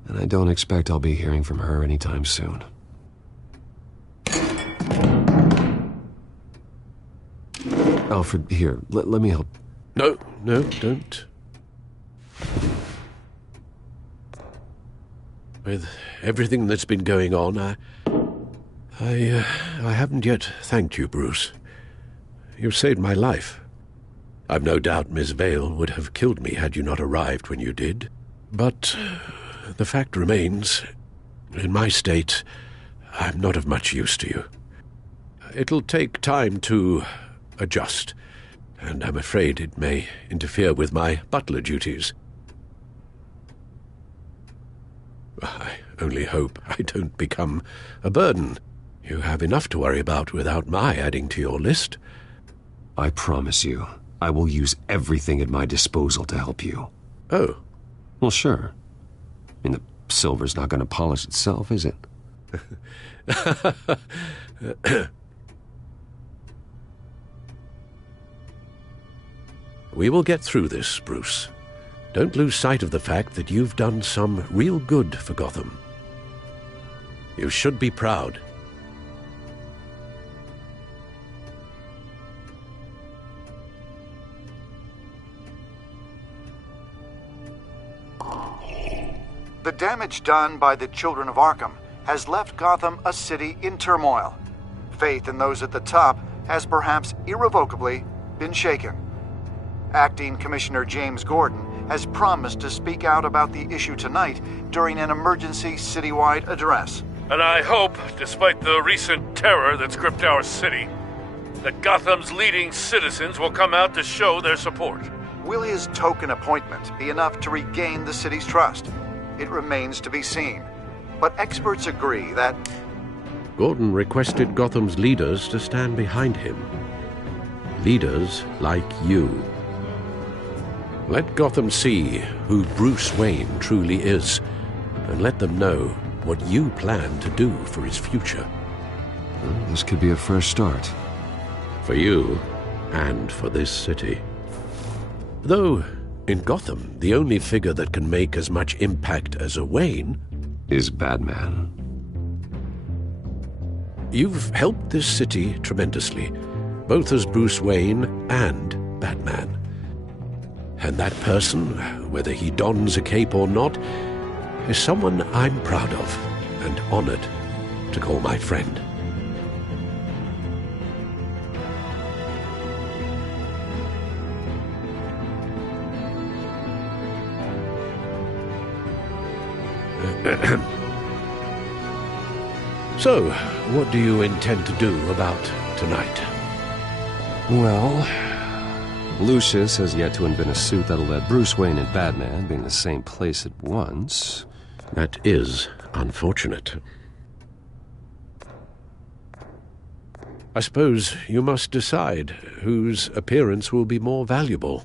And I don't expect I'll be hearing from her anytime soon. Alfred, here, let me help. No, don't. With everything that's been going on, I haven't yet thanked you, Bruce. You saved my life. I've no doubt Miss Vale would have killed me had you not arrived when you did. But the fact remains, in my state, I'm not of much use to you. It'll take time to adjust, and I'm afraid it may interfere with my butler duties. I only hope I don't become a burden. You have enough to worry about without my adding to your list. I promise you, I will use everything at my disposal to help you. Oh. Well, sure. I mean, the silver's not going to polish itself, is it? We will get through this, Bruce. don't lose sight of the fact that you've done some real good for Gotham. You should be proud. The damage done by the Children of Arkham has left Gotham a city in turmoil. Faith in those at the top has perhaps irrevocably been shaken. Acting Commissioner James Gordon has promised to speak out about the issue tonight during an emergency citywide address. And I hope, despite the recent terror that's gripped our city, that Gotham's leading citizens will come out to show their support. Will his token appointment be enough to regain the city's trust? It remains to be seen. But experts agree that Gordon requested Gotham's leaders to stand behind him. Leaders like you. Let Gotham see who Bruce Wayne truly is, and let them know what you plan to do for his future. Well, this could be a fresh start. For you, and for this city. Though, in Gotham, the only figure that can make as much impact as a Wayne is Batman. You've helped this city tremendously, both as Bruce Wayne and Batman. And that person, whether he dons a cape or not, is someone I'm proud of and honored to call my friend. So, what do you intend to do about tonight? Well, Lucius has yet to invent a suit that'll let Bruce Wayne and Batman be in the same place at once. That is unfortunate. I suppose you must decide whose appearance will be more valuable.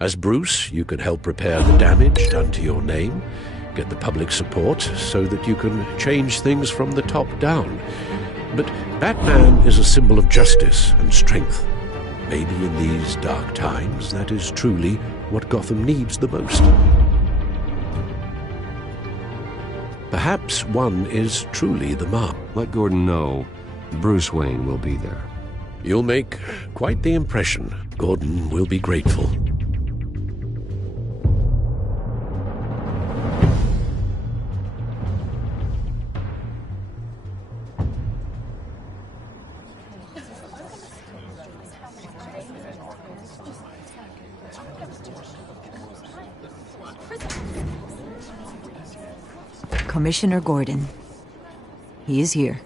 As Bruce, you can help repair the damage done to your name, get the public support so that you can change things from the top down. But Batman is a symbol of justice and strength. Maybe in these dark times, that is truly what Gotham needs the most. Perhaps one is truly the mark. Let Gordon know Bruce Wayne will be there. You'll make quite the impression. Gordon will be grateful. Commissioner Gordon. He is here.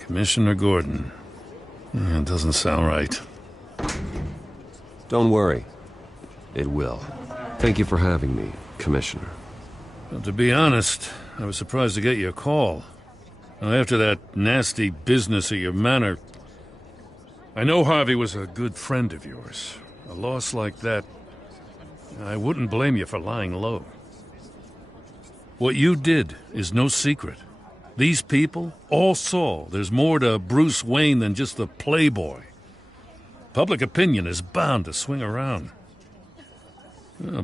Commissioner Gordon. That doesn't sound right. Don't worry. It will. Thank you for having me, Commissioner. Well, to be honest, I was surprised to get your call. Now, after that nasty business at your manor, I know Harvey was a good friend of yours. A loss like that, I wouldn't blame you for lying low. What you did is no secret. These people all saw there's more to Bruce Wayne than just the playboy. Public opinion is bound to swing around.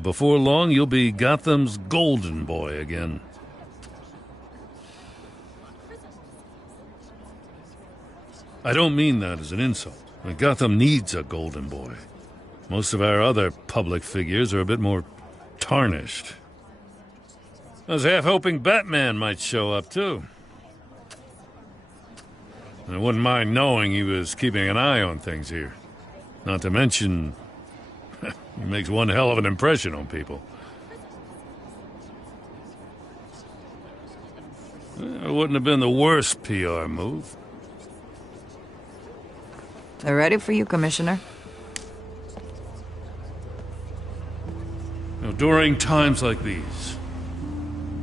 Before long, you'll be Gotham's golden boy again. I don't mean that as an insult. Gotham needs a golden boy. Most of our other public figures are a bit more tarnished. I was half hoping Batman might show up, too. I wouldn't mind knowing he was keeping an eye on things here. Not to mention, he makes one hell of an impression on people. It wouldn't have been the worst PR move. They're ready for you, Commissioner. Now, during times like these,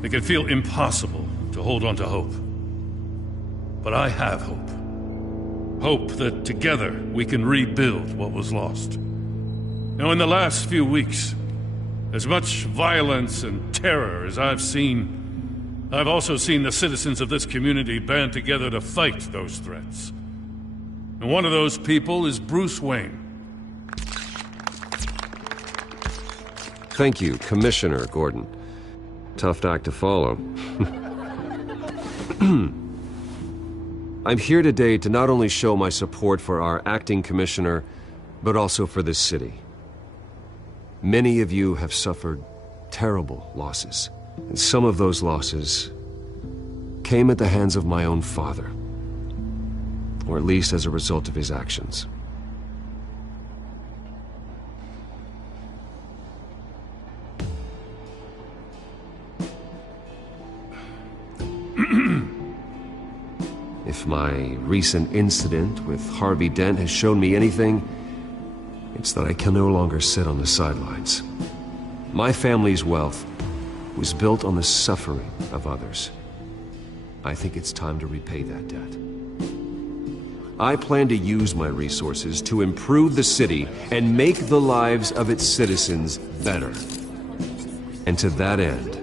it can feel impossible to hold on to hope. But I have hope. Hope that together we can rebuild what was lost. Now, in the last few weeks, as much violence and terror as I've seen, I've also seen the citizens of this community band together to fight those threats. And one of those people is Bruce Wayne. Thank you, Commissioner Gordon. Tough act to follow. I'm here today to not only show my support for our acting commissioner, but also for this city. Many of you have suffered terrible losses, and some of those losses came at the hands of my own father, or at least as a result of his actions. If my recent incident with Harvey Dent has shown me anything, it's that I can no longer sit on the sidelines. My family's wealth was built on the suffering of others. I think it's time to repay that debt. I plan to use my resources to improve the city and make the lives of its citizens better. And to that end,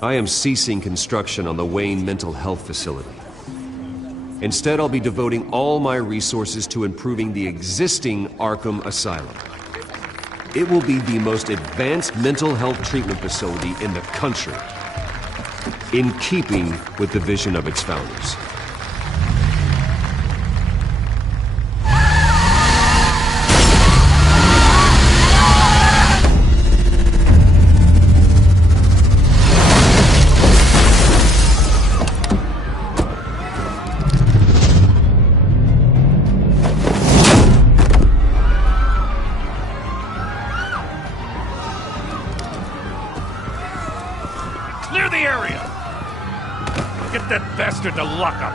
I am ceasing construction on the Wayne Mental Health Facility. Instead, I'll be devoting all my resources to improving the existing Arkham Asylum. It will be the most advanced mental health treatment facility in the country, in keeping with the vision of its founders. Clear the area! Get that bastard to lock up!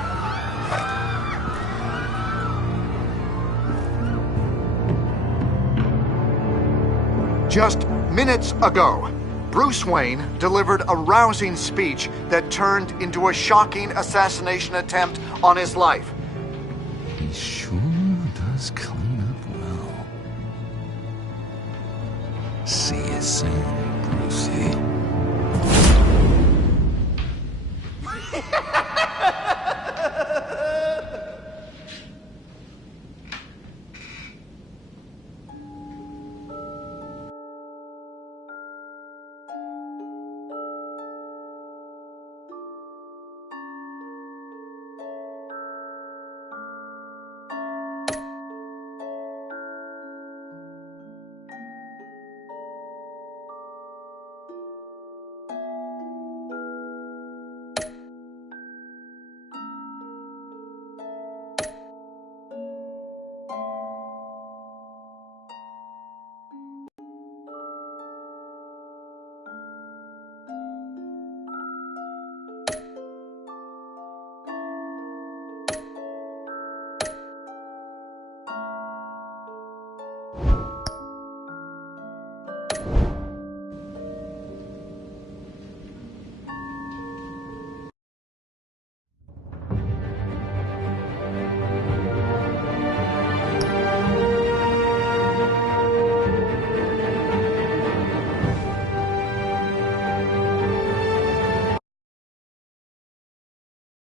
Just minutes ago, Bruce Wayne delivered a rousing speech that turned into a shocking assassination attempt on his life. He sure does clean up well. See you soon, Brucey.